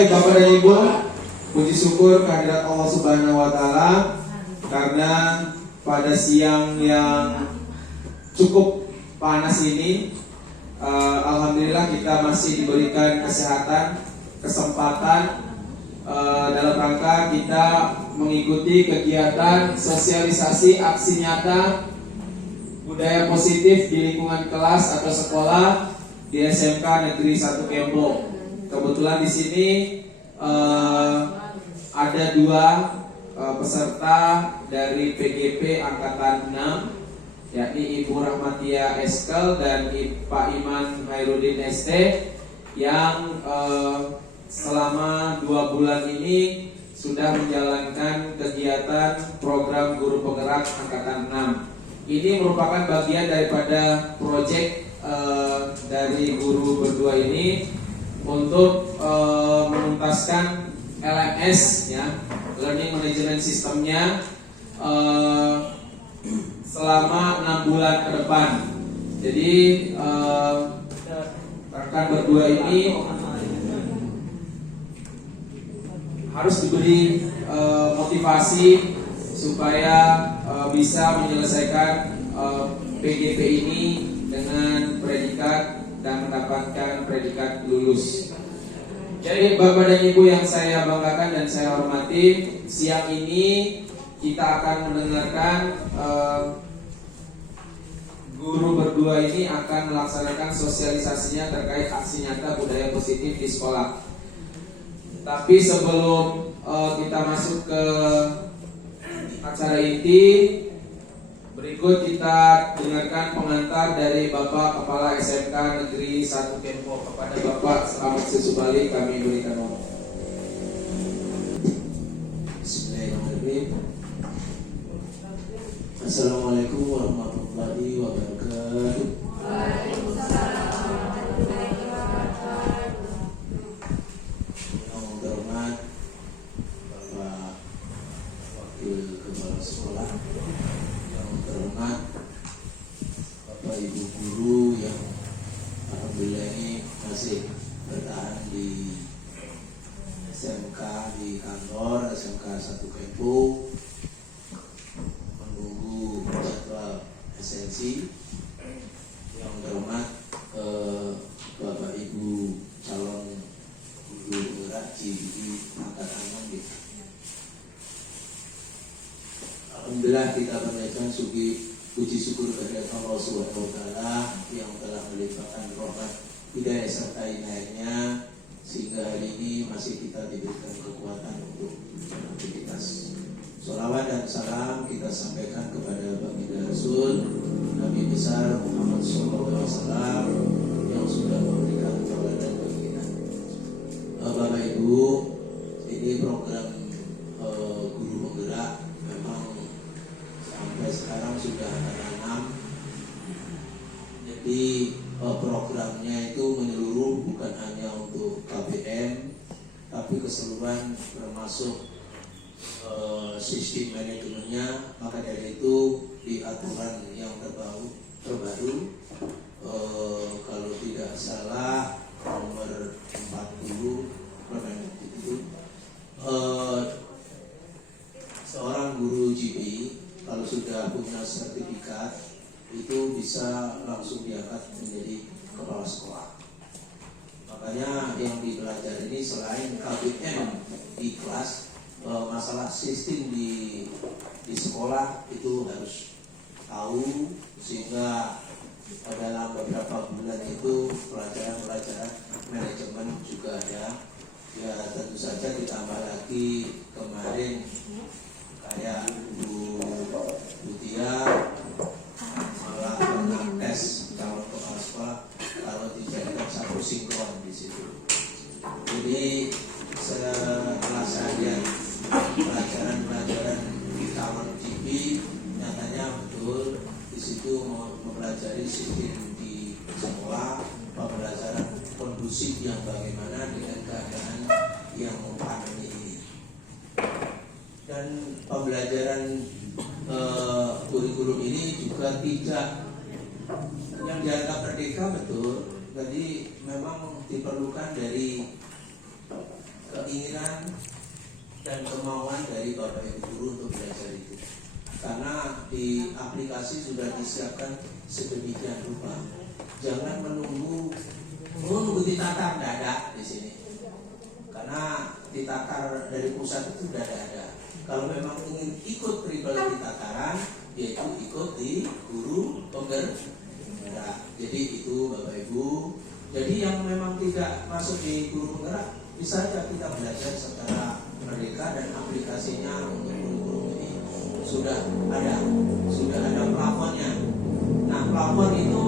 Baik Bapak dan Ibu, puji syukur kehadirat Allah Subhanahu wa Ta'ala, karena pada siang yang cukup panas ini, alhamdulillah kita masih diberikan kesehatan, kesempatan dalam rangka kita mengikuti kegiatan sosialisasi aksi nyata budaya positif di lingkungan kelas atau sekolah di SMK Negeri 1 Kempo. Kebetulan di sini ada dua peserta dari PGP Angkatan 6, yakni Ibu Rahmatia Eskel dan Pak Iman Hairudin ST, yang selama 2 bulan ini sudah menjalankan kegiatan program guru penggerak Angkatan 6. Ini merupakan bagian daripada proyek dari guru berdua ini untuk menuntaskan LMS, ya, Learning Management Systemnya, selama 6 bulan ke depan. Jadi rekan berdua ini harus diberi motivasi supaya bisa menyelesaikan PGP ini dengan predikat dan mendapatkan predikat lulus. Jadi Bapak dan Ibu yang saya banggakan dan saya hormati, siang ini kita akan mendengarkan guru berdua ini akan melaksanakan sosialisasinya terkait aksi nyata budaya positif di sekolah. Tapi sebelum kita masuk ke acara inti, berikut kita dengarkan pengantar dari Bapak Kepala SMK Negeri 1 Kempo. Kepada Bapak Selamat Susubali kami berikan mohon. Bismillahirrahmanirrahim. Assalamualaikum warahmatullahi wabarakatuh. Yang terhormat Bapak Wakil Kepala Sekolah, yang terhormat Bapak Ibu guru yang alhamdulillah ini masih bertahan di SMK, di kantor SMK 1 Kempo, menunggu jadwal esensi. Yang terhormat Bapak Ibu calon guru penggerak GBI Angkatan 6. Alhamdulillah kita panjatkan puji syukur kepada Allah Subhanahu wa Ta'ala yang telah melimpahkan rahmat, hidayah serta inayahnya sehingga hari ini masih kita diberikan kekuatan untuk beraktivitas. Sholawat dan salam kita sampaikan kepada Baginda Rasul Nabi besar Muhammad SAW yang sudah memberikan tauladan bagi kita. Bapak Ibu, ini program guru penggerak memang sampai sekarang sudah ada 6. Jadi programnya itu menyeluruh, bukan hanya untuk KBM tapi keseluruhan, termasuk sistem manajemennya. Maka dari itu di aturan yang terbaru kalau tidak salah nomor 40 Permendikbud itu, seorang guru GB kalau sudah punya sertifikat itu bisa langsung diangkat menjadi kepala sekolah. Makanya yang dipelajari ini selain KBM di kelas, masalah sistem di sekolah itu harus tahu, sehingga dalam beberapa bulan itu pelajaran manajemen juga ada. Ya tentu saja ditambah lagi kemarin kayak Bu Tia malah pernah tes calon kepala sekolah, kalau dijadikan satu sinkron di situ. Jadi setelah saya lihat pelajaran di calon GB, nyatanya betul di situ mempelajari sistem di sekolah, pembelajaran kondusif yang bagaimana dengan keadaan yang pandemi ini. Dan pembelajaran kurikulum ini juga tidak yang dianggap merdeka, betul. Jadi memang diperlukan dari keinginan dan kemauan dari Bapak Ibu guru untuk belajar itu. Karena di aplikasi sudah disiapkan sedemikian rupa. Jangan menunggu ditatar, tidak ada di sini. Karena ditatar dari pusat itu sudah ada. Kalau memang ingin ikut pribadi di tataran, yaitu ikut di guru penggerak. Jadi itu Bapak Ibu. Jadi yang memang tidak masuk di guru penggerak, bisa saja kita belajar secara merdeka dan aplikasinya untuk guru-guru ini sudah ada plafonnya. Nah, plafon itu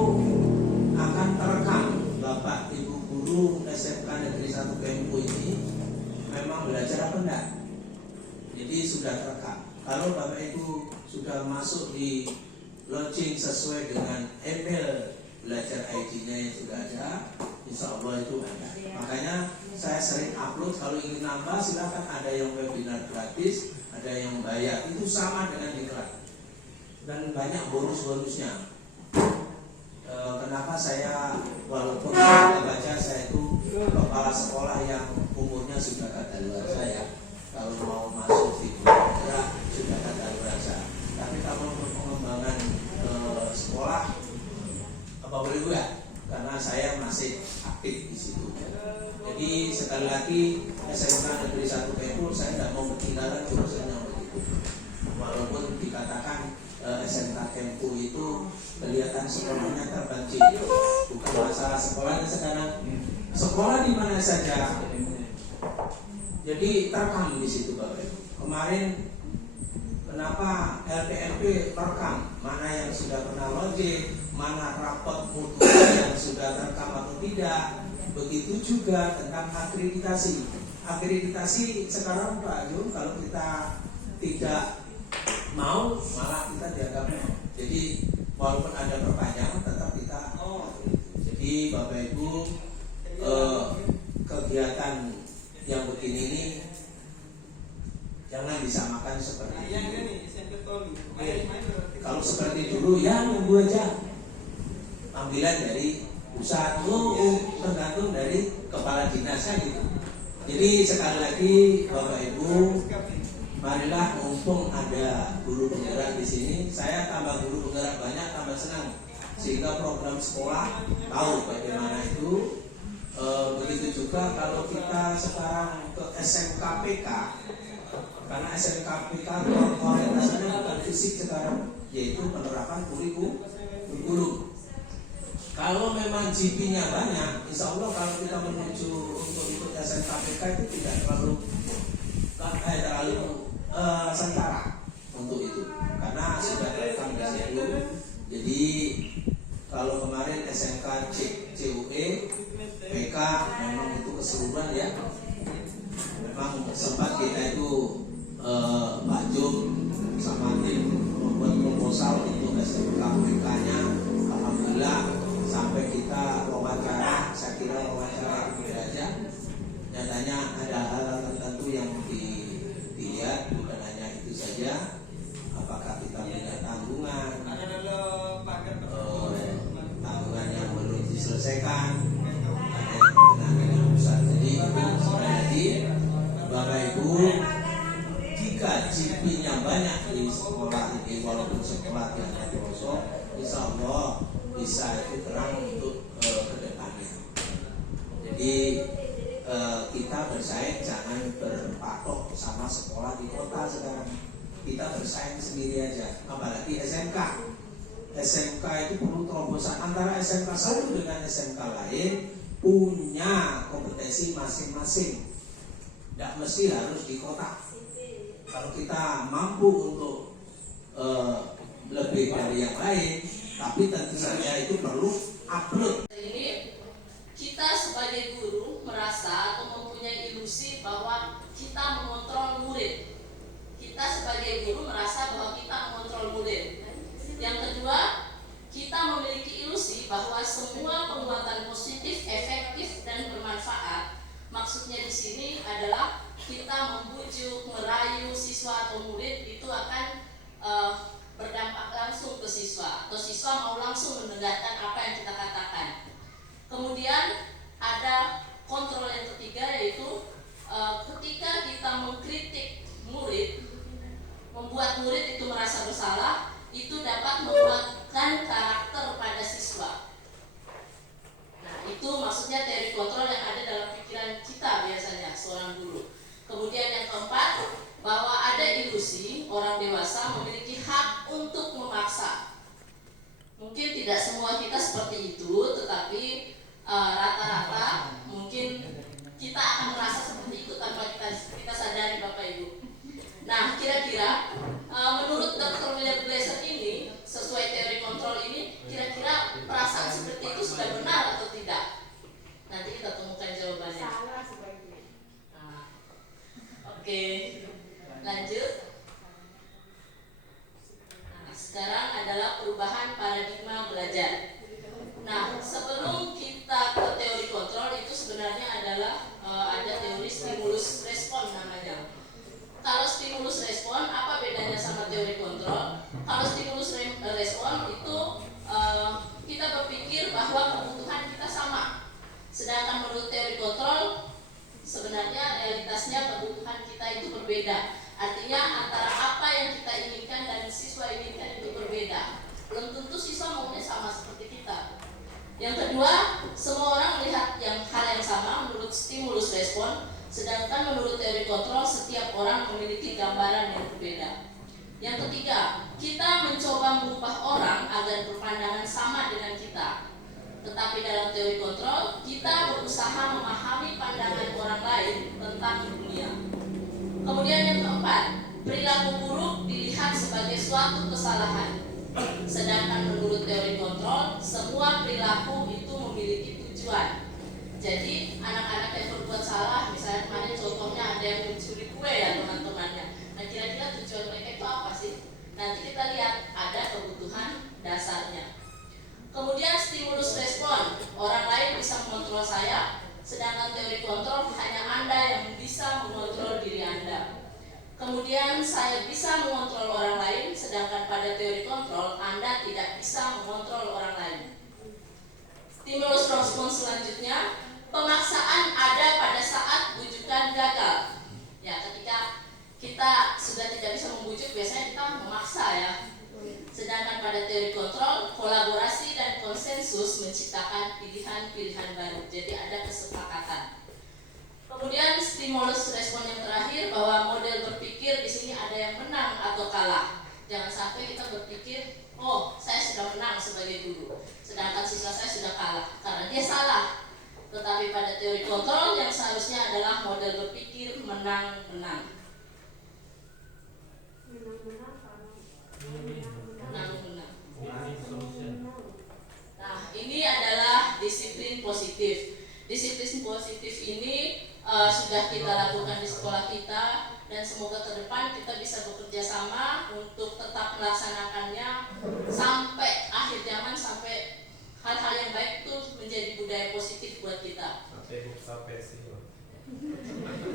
akan terekam. Bapak Ibu guru SMK Negeri 1 Kempu ini memang belajar apa enggak? Jadi sudah terekam. Kalau Bapak Ibu sudah masuk di launching sesuai dengan email belajar ID-nya yang sudah ada, insya Allah itu ada. Makanya saya sering upload, kalau ingin nambah silakan, ada yang webinar gratis, ada yang bayar, itu sama dengan diklat. Dan banyak bonus-bonusnya. Kenapa saya, walaupun saya baca, saya itu kepala sekolah yang umurnya sudah kadaluarsa ya. Kalau mau masuk di penggerak sudah kadaluarsa. Tapi kalau untuk pengembangan sekolah apa boleh juga, karena saya masih aktif di situ. Jadi sekali lagi SMK Negeri 1 Kempu saya tidak mau ketinggalan jurusan yang begitu. Walaupun dikatakan SMK Kempu itu kelihatan sekolahnya terpencil, bukan masalah sekolahnya sekarang, sekolah di mana saja. Jadi terekam di situ Bapak Ibu. Kemarin kenapa LPMP terekam, mana yang sudah pernah logik, mana rapot mutu yang sudah terekam atau tidak. Begitu juga tentang akreditasi. Akreditasi sekarang Pak Jum, kalau kita tidak mau malah kita dianggap mau. Jadi walaupun ada perpanjangan tetap kita Jadi Bapak Ibu kegiatan yang begini ini jangan disamakan seperti ini. Kalau seperti dulu ya nunggu aja ambilan dari pusat, tergantung dari kepala dinasnya gitu. Jadi sekali lagi Bapak Ibu, marilah mumpung ada guru penggerak di sini, saya tambah guru penggerak banyak tambah senang, sehingga program sekolah tahu bagaimana itu. Begitu juga kalau kita sekarang ke SMKPK, karena SMKPK orientasinya bukan fisik sekarang, yaitu penerapan kurikulum. Kalau memang GP-nya banyak, insya Allah kalau kita menuju untuk ikut SMKPK itu tidak terlalu sengsara untuk itu, karena sudah terekam di situ. Jadi kalau kemarin SMK CUE PK memang itu keseluruhan ya. Memang sempat kita itu Pak Jum sama tim membuat proposal untuk SMK PK-nya. Alhamdulillah sampai kita wawancara, saya kira wawancara itu aja. Nyatanya ada hal tertentu yang dilihat, bukan hanya itu saja. Apakah kita punya tanggungan yang belum diselesaikan, ada yang berkenaan dengan pusat. Jadi sekali lagi Bapak Ibu, jika GP-nya banyak di sekolah ini, walaupun sekolah yang ada pelosok, insya Allah bisa itu terang untuk ke depannya. Jadi kita bersaing jangan berpatok sama sekolah di kota sekarang. Kita bersaing sendiri aja, apalagi SMK. SMK itu perlu terobosan antara SMK satu dengan SMK lain, punya kompetensi masing-masing. Tidak mesti harus di kota. Kalau kita mampu untuk lebih dari yang lain, tapi tentu saja itu perlu upload. Ini kita sebagai guru merasa atau mempunyai ilusi bahwa kita mengontrol murid. Kita sebagai guru merasa bahwa kita mengontrol murid. Yang kedua, kita memiliki ilusi bahwa semua penguatan positif, efektif, dan bermanfaat. Maksudnya di sini adalah kita membujuk, merayu siswa atau murid itu akan berdampak langsung ke siswa, atau siswa mau langsung mendengarkan apa yang kita katakan. Kemudian ada kontrol yang ketiga, yaitu merasa bersalah itu dapat menguatkan karakter pada siswa. Nah, itu maksudnya teori kontrol yang ada dalam pikiran kita biasanya seorang guru. Kemudian yang keempat, bahwa ada ilusi orang dewasa memiliki hak untuk memaksa. Mungkin tidak semua kita seperti itu, tetapi rata-rata mungkin kita akan merasa seperti itu tanpa kita sadari, Bapak Ibu. Nah, kira-kira menurut Dr. William Glasser ini, sesuai teori kontrol ini, kira-kira perasaan seperti itu sudah benar atau tidak? Nanti kita temukan jawabannya. Salah sebaiknya. Nah, oke, lanjut. Nah, sekarang adalah perubahan paradigma belajar. Nah, sebelum kita ke teori kontrol itu sebenarnya adalah ada teori stimulus respon namanya. Kalau stimulus respon, apa bedanya sama teori kontrol? Kalau stimulus respon itu kita berpikir bahwa kebutuhan kita sama. Sedangkan menurut teori kontrol, sebenarnya realitasnya kebutuhan kita itu berbeda. Artinya antara apa yang kita inginkan dan siswa inginkan itu berbeda. Belum tentu siswa maunya sama seperti kita. Yang kedua, semua orang melihat hal yang sama menurut stimulus respon. Sedangkan menurut teori kontrol, setiap orang memiliki gambaran yang berbeda. Yang ketiga, kita mencoba mengubah orang agar berpandangan sama dengan kita. Tetapi dalam teori kontrol, kita berusaha memahami pandangan orang lain tentang dunia. Kemudian yang keempat, perilaku buruk dilihat sebagai suatu kesalahan. Sedangkan menurut teori kontrol, semua perilaku itu memiliki tujuan. Jadi anak-anak yang berbuat salah, misalnya kemarin contohnya ada yang mencuri kue ya teman-temannya. Nah, kira-kira tujuan mereka itu apa sih? Nanti kita lihat ada kebutuhan dasarnya. Kemudian stimulus respon, orang lain bisa mengontrol saya, sedangkan teori kontrol hanya Anda yang bisa mengontrol diri Anda. Kemudian saya bisa mengontrol orang lain, sedangkan pada teori kontrol Anda tidak bisa mengontrol orang lain. Stimulus respon selanjutnya, pemaksaan ada pada saat bujukan gagal. Ya, ketika kita sudah tidak bisa membujuk, biasanya kita memaksa ya. Sedangkan pada teori kontrol, kolaborasi dan konsensus menciptakan pilihan-pilihan baru. Jadi ada kesepakatan. Kemudian stimulus respon yang terakhir, bahwa model berpikir di sini ada yang menang atau kalah. Jangan sampai kita berpikir, oh saya sudah menang sebagai guru, sedangkan siswa saya sudah kalah karena dia salah. Tetapi pada teori kontrol yang seharusnya adalah model berpikir menang-menang. Menang-menang. Nah, ini adalah disiplin positif. Disiplin positif ini sudah kita lakukan di sekolah kita, dan semoga ke depan kita bisa bekerja sama untuk tetap melaksanakannya sampai akhir zaman, sampai hal-hal yang baik itu menjadi budaya positif buat kita.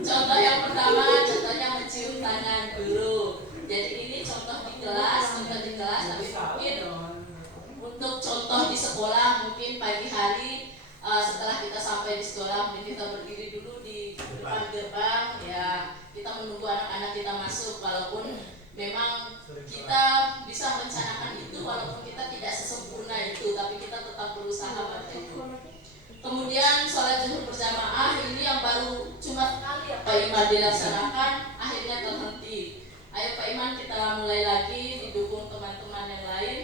Contoh yang pertama, contohnya mencium tangan dulu. Jadi ini contoh di kelas, tapi mungkin untuk contoh di sekolah, mungkin pagi hari setelah kita sampai di sekolah, mungkin kita berdiri dulu di depan gerbang, ya kita menunggu anak-anak kita masuk. Walaupun memang kita bisa merencanakan itu, walaupun kita tidak sesempurna itu, tapi kita tetap berusaha pada itu. Kemudian sholat zuhur berjamaah ini yang baru cuma sekali ya Pak Iman dilaksanakan, akhirnya terhenti. Ayo Pak Iman, kita mulai lagi didukung teman-teman yang lain,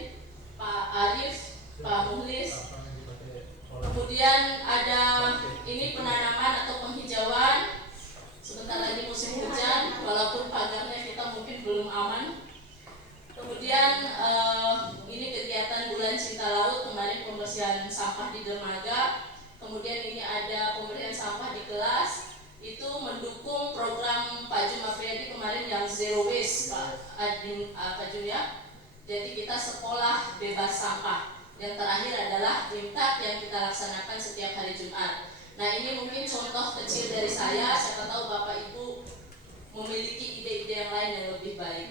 Pak Arif, Pak Muhlis. Kemudian ada ini penanaman atau penghijauan. Sebentar lagi musim hujan, walaupun pagarnya kita mungkin belum aman. Kemudian ini kegiatan bulan cinta laut, kemarin pembersihan sampah di dermaga. Kemudian ini ada pemberian sampah di kelas. Itu mendukung program Pak Jum Afriyadi kemarin yang zero waste Pak Jum ya. Jadi kita sekolah bebas sampah. Yang terakhir adalah imtak yang kita laksanakan setiap hari Jumat. Nah, ini mungkin contoh kecil dari saya. Siapa tahu Bapak Ibu memiliki ide-ide yang lain yang lebih baik.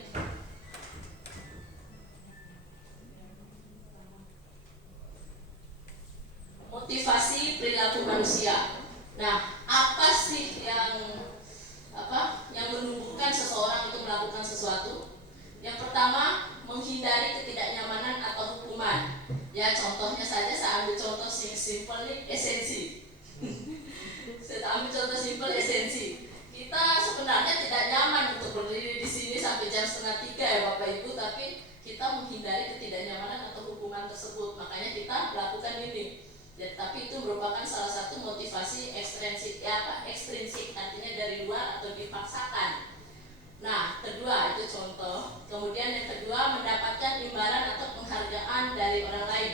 Motivasi perilaku manusia. Nah, apa sih yang menumbuhkan seseorang untuk melakukan sesuatu? Yang pertama, menghindari ketidaknyamanan atau hukuman. Ya contohnya saja saya ambil contoh simpel nih, esensi. Saya ambil contoh simpel esensi. Kita sebenarnya tidak nyaman untuk berdiri di sini sampai jam 2:30 ya Bapak Ibu, tapi kita menghindari ketidaknyamanan atau hukuman tersebut. Makanya kita melakukan ini. Ya, tapi itu merupakan salah satu motivasi ekstrinsik, ekstrinsik artinya dari luar atau dipaksakan. Nah, kedua itu contoh. Kemudian yang kedua, mendapatkan imbalan atau penghargaan dari orang lain.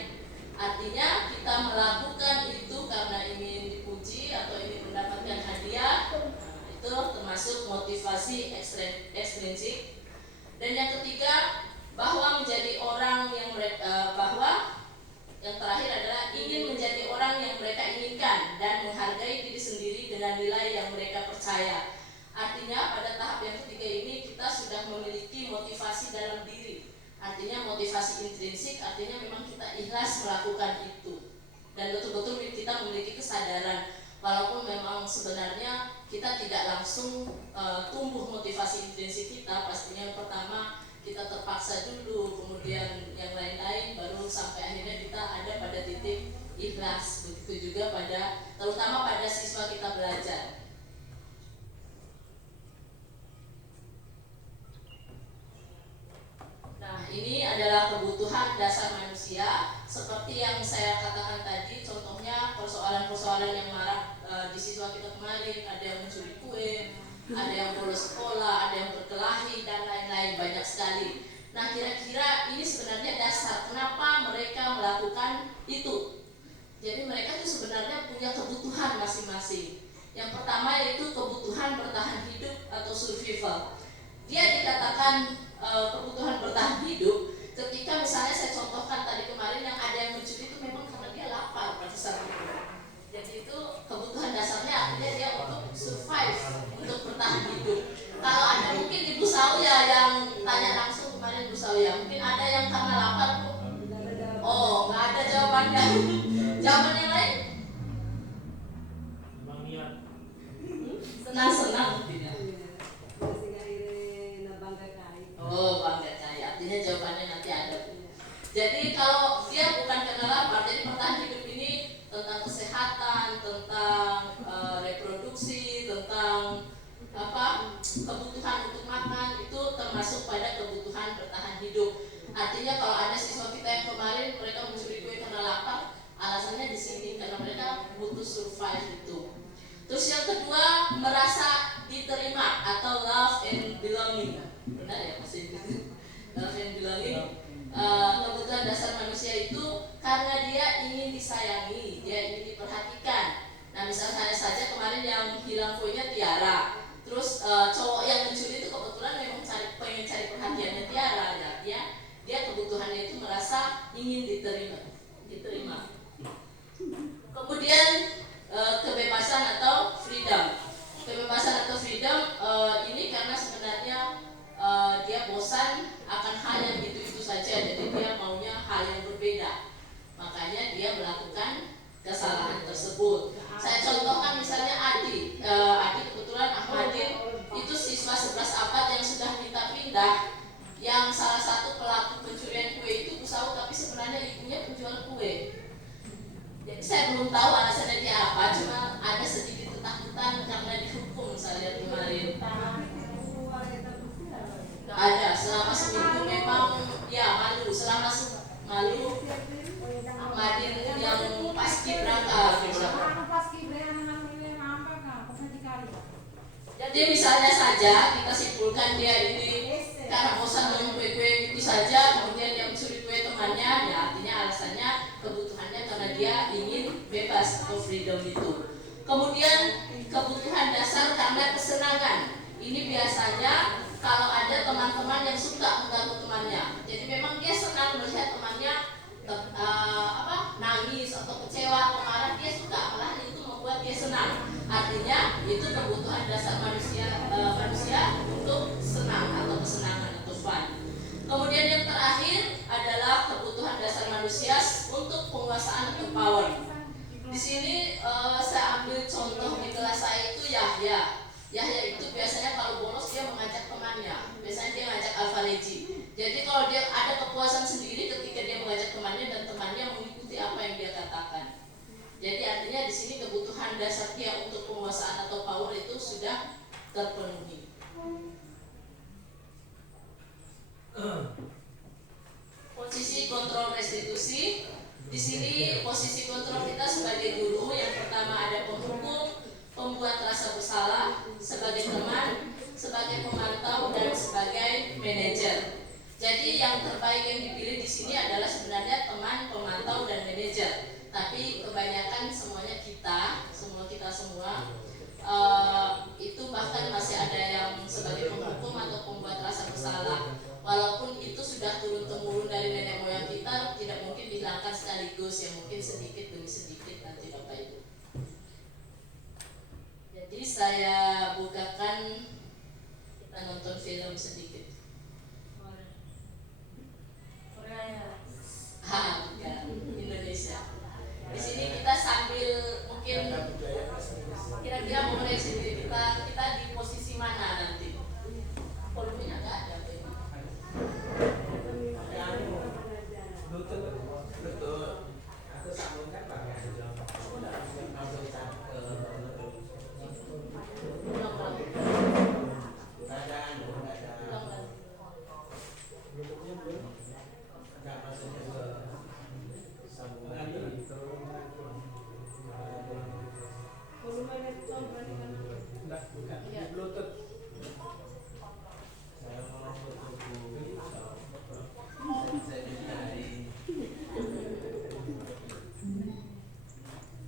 Artinya kita melakukan itu karena ingin dipuji atau ingin mendapatkan hadiah. Nah, itu termasuk motivasi ekstrinsik. Dan yang ketiga, bahwa menjadi orang yang bahwa yang terakhir adalah ingin menjadi orang yang mereka inginkan dan menghargai diri sendiri dengan nilai yang mereka percaya. Artinya pada tahap yang ketiga ini kita sudah memiliki motivasi dalam diri. Artinya motivasi intrinsik, artinya memang kita ikhlas melakukan itu. Dan betul-betul kita memiliki kesadaran. Walaupun memang sebenarnya kita tidak langsung tumbuh motivasi intrinsik kita. Pastinya yang pertama kita terpaksa dulu, kemudian yang lain-lain baru sampai akhirnya kita ada pada titik ikhlas. Begitu juga terutama pada siswa kita belajar. Nah, ini adalah kebutuhan dasar manusia. Seperti yang saya katakan tadi, contohnya persoalan-persoalan yang marak di siswa kita kemarin. Ada yang mencuri kue, ada yang bolos sekolah, ada yang berkelahi, dan lain-lain, banyak sekali. Nah, kira-kira ini sebenarnya dasar kenapa mereka melakukan itu. Jadi mereka itu sebenarnya punya kebutuhan masing-masing. Yang pertama yaitu kebutuhan bertahan hidup atau survival. Dia dikatakan kebutuhan bertahan hidup ketika misalnya saya contohkan tadi kemarin yang ada yang mencuri itu memang karena dia lapar pada saat itu. Jadi itu kebutuhan dasarnya artinya dia untuk survive, untuk bertahan hidup. Kalau ada mungkin Ibu Sauya yang tanya langsung kemarin Ibu Sauya, mungkin ada yang karena lapar Bu? Oh, nggak ada jawabannya. Jawaban yang lain? Senang-senang tidak? Oh, bangga cahaya. Artinya jawabannya nanti ada. Jadi kalau dia bukan karena lapar, jadi bertahan hidup ini tentang kesehatan, tentang reproduksi, tentang kebutuhan untuk makan, itu termasuk pada kebutuhan bertahan hidup. Artinya kalau ada siswa kita yang kemarin mereka mencuri kue karena lapar, alasannya di sini karena mereka butuh survive itu. Terus yang kedua, merasa diterima atau love and belonging. Benar ya Mas Inggris? Love and belonging. Kebutuhan dasar manusia itu karena dia ingin disayangi, dia ingin diperhatikan. Nah, misalnya saja kemarin yang hilang kuenya Tiara. Terus cowok yang mencuri itu kebetulan memang pengen cari perhatiannya Tiara. Ya, dia kebutuhannya itu merasa ingin diterima. Kemudian kebebasan atau freedom. Kebebasan atau freedom ini karena sebenarnya dia bosan akan hal yang itu saja, jadi dia maunya hal yang berbeda. Makanya dia melakukan kesalahan tersebut. Saya contohkan misalnya Adi kebetulan Ahmadin itu siswa 11 abad yang sudah minta pindah, yang salah satu pelaku pencurian kue itu Busau, tapi sebenarnya ibunya penjual kue. Jadi saya belum tahu alasannya dia apa, cuma ada sedikit ketakutan karena dihukum saya lihat kemarin. Ada selama seminggu memang ya malu, selama malu Ahmadin yang paskibraka. Jadi misalnya saja kita simpulkan dia ini karena bosan dengan kue-kue itu saja, kemudian yang mencuri kue temannya, ya artinya alasannya kebutuhannya karena dia ingin bebas atau freedom itu. Kemudian kebutuhan dasar karena kesenangan. Ini biasanya kalau ada teman-teman yang suka mengganggu temannya. Jadi memang dia senang melihat temannya nangis atau kecewa atau marah, dia suka, malah itu membuat dia senang. Artinya itu kebutuhan dasar manusia untuk senang atau kesenangan atau fun. Kemudian yang terakhir adalah kebutuhan dasar manusia untuk penguasaan atau power. Di sini saya ambil contoh di kelas saya itu Yahya itu biasanya kalau bolos dia mengajak temannya. Biasanya dia ngajak Alfaleji. Jadi kalau dia ada kepuasan sendiri ketika dia mengajak temannya dan temannya mengikuti apa yang dia katakan. Jadi artinya di sini kebutuhan dasar dia untuk penguasaan atau power itu sudah terpenuhi. Posisi kontrol restitusi. Di sini posisi kontrol kita sebagai guru, yang pertama ada penghukum, pembuat rasa bersalah, sebagai teman, sebagai pemantau, dan sebagai manajer. Jadi yang terbaik yang dipilih di sini adalah sebenarnya teman, pemantau, dan manajer. Tapi kebanyakan semuanya kita semua itu bahkan masih ada yang sebagai penghukum atau pembuat rasa bersalah. Walaupun itu sudah turun-temurun dari nenek moyang kita, tidak mungkin dihilangkan sekaligus, ya mungkin sedikit demi sedikit nanti Bapak Ibu. Jadi saya bukakan, kita nonton film sedikit. Bukan, Indonesia. Di sini kita sambil mungkin kira-kira mengoreksi diri kita di posisi mana nanti. Volumenya nggak ada.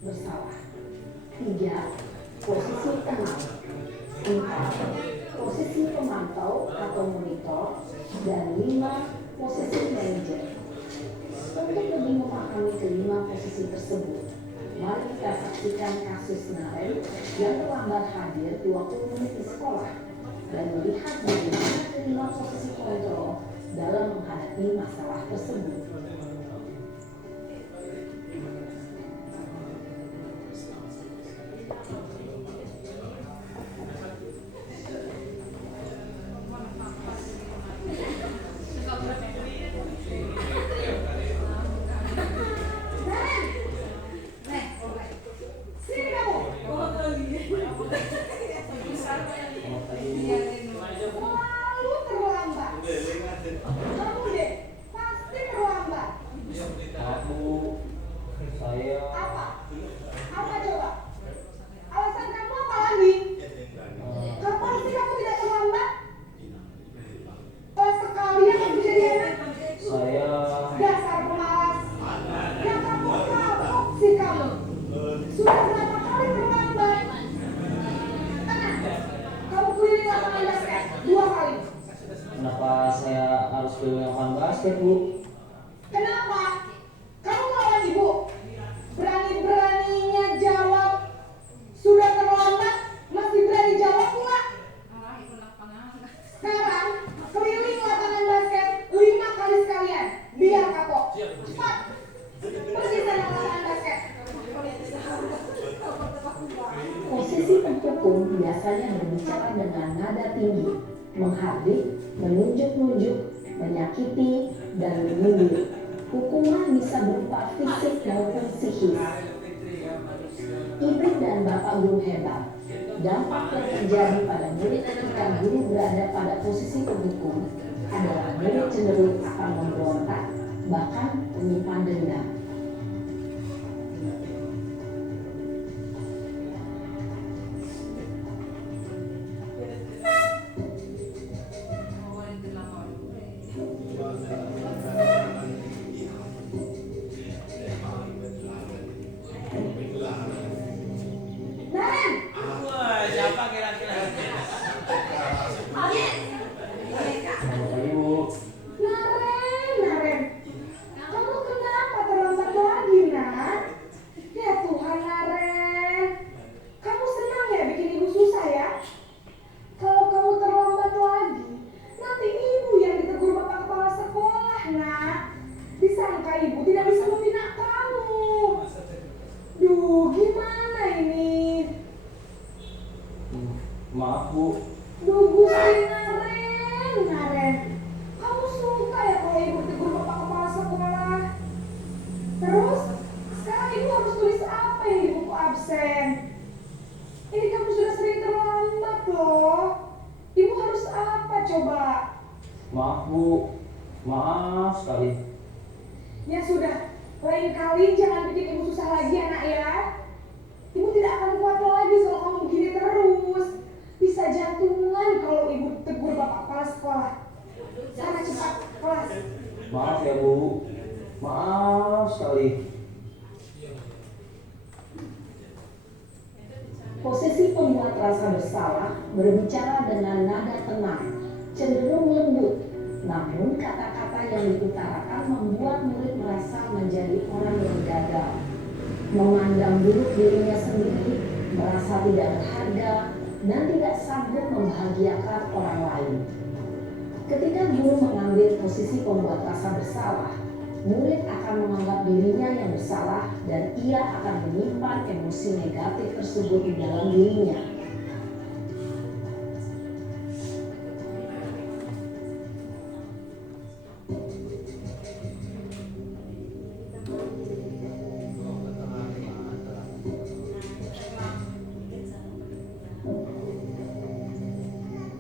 Bersalah. 3. Posisi tenang. 4. Posisi pemantau atau monitor. Dan 5. Posisi manajer. Untuk lebih memahami kelima posisi tersebut, mari kita saksikan kasus Naren yang terlambat hadir 20 menit di sekolah dan melihat bagaimana kelima posisi kontrol dalam menghadapi masalah tersebut. Kenapa saya harus pilih lapangan basket, Bu? Kenapa? Kamu lawan ibu? Berani-beraninya jawab. Sudah terlambat, masih berani jawab pula. Sekarang, keliling lapangan basket 5 kali sekalian. Biar kapok. Cepat. Pergi sana lapangan basket. Posisi penghukum biasanya berbicara dengan nada tinggi, menghardik, menunjuk-nunjuk, menyakiti, dan menyindir. Hukuman bisa berupa fisik maupun psikis. Ibu dan bapak guru hebat. Dampak yang terjadi pada murid ketika guru berada pada posisi penghukum adalah murid cenderung akan memberontak, bahkan menyimpan dendam. Maaf, Bu. Duh, Gusti Naren. Kamu sungguh Terus sekarang ibu harus tulis apa ini di buku absen? Ini kamu sudah sering terlambat loh. Ibu harus apa coba? Maaf Bu, maaf sekali. Ya sudah, lain kali jangan bikin ibu susah lagi anak ya. Ibu tidak akan kuat lagi kalau kamu begini terus. Bisa jantungan kalau ibu tegur bapak kepala sekolah. Sana cepat kelas. Maaf ya Bu, maaf sekali. Posisi pembuat rasa bersalah berbicara dengan nada tenang, cenderung lembut. Namun kata-kata yang diutarakan membuat murid merasa menjadi orang yang gagal, memandang buruk dirinya sendiri, merasa tidak berharga, dan tidak sanggup membahagiakan orang lain. Ketika guru mengambil posisi pembuat rasa bersalah, murid akan menganggap dirinya yang bersalah dan ia akan menyimpan emosi negatif tersebut di dalam dirinya.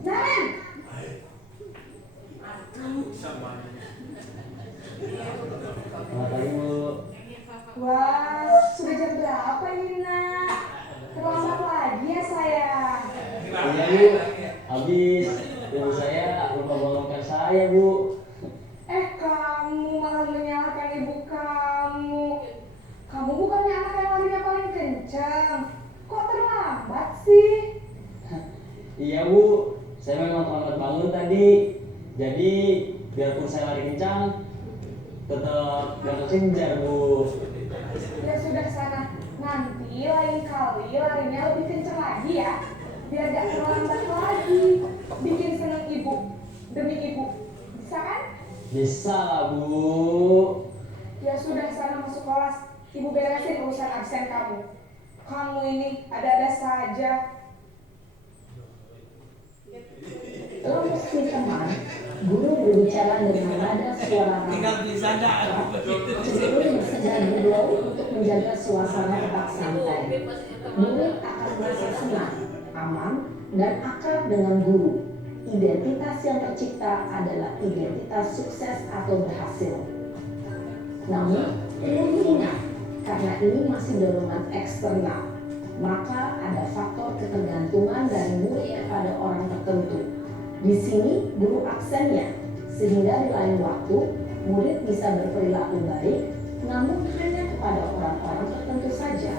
Naren, Selamat pagi Bu. wah sudah jam berapa ini nak? Terlambat lagi ya sayang. Iya Bu, habis ibu saya lupa bangunkan saya Bu. Kamu malah menyalahkan ibu kamu. Kamu bukannya anak yang larinya paling kencang. Kok terlambat sih? Iya Bu, saya memang terlambat bangun tadi. Jadi biarpun saya lari kencang, tetap gak kekejar Bu. Ya sudah sana. Nanti lain kali larinya lebih kencang lagi ya. Biar gak terlambat lagi. Bikin seneng ibu. Demi ibu. Bisa kan? Bisa lah Bu. Ya sudah sana masuk kelas. Ibu beresin urusan absen kamu. Kamu ini ada-ada saja. Terus si teman, guru berbicara dengan nada suara ramah, cenderung bersedia gurau untuk menjaga suasana tetap santai. Murid akan merasa senang, aman, dan akrab dengan guru. Identitas yang tercipta adalah identitas sukses atau berhasil. Namun, perlu diingat, karena ini masih dorongan eksternal, maka ada faktor ketergantungan dari murid kepada orang tertentu. Di sini guru aksennya, sehingga di lain waktu murid bisa berperilaku baik, namun hanya kepada orang-orang tertentu saja.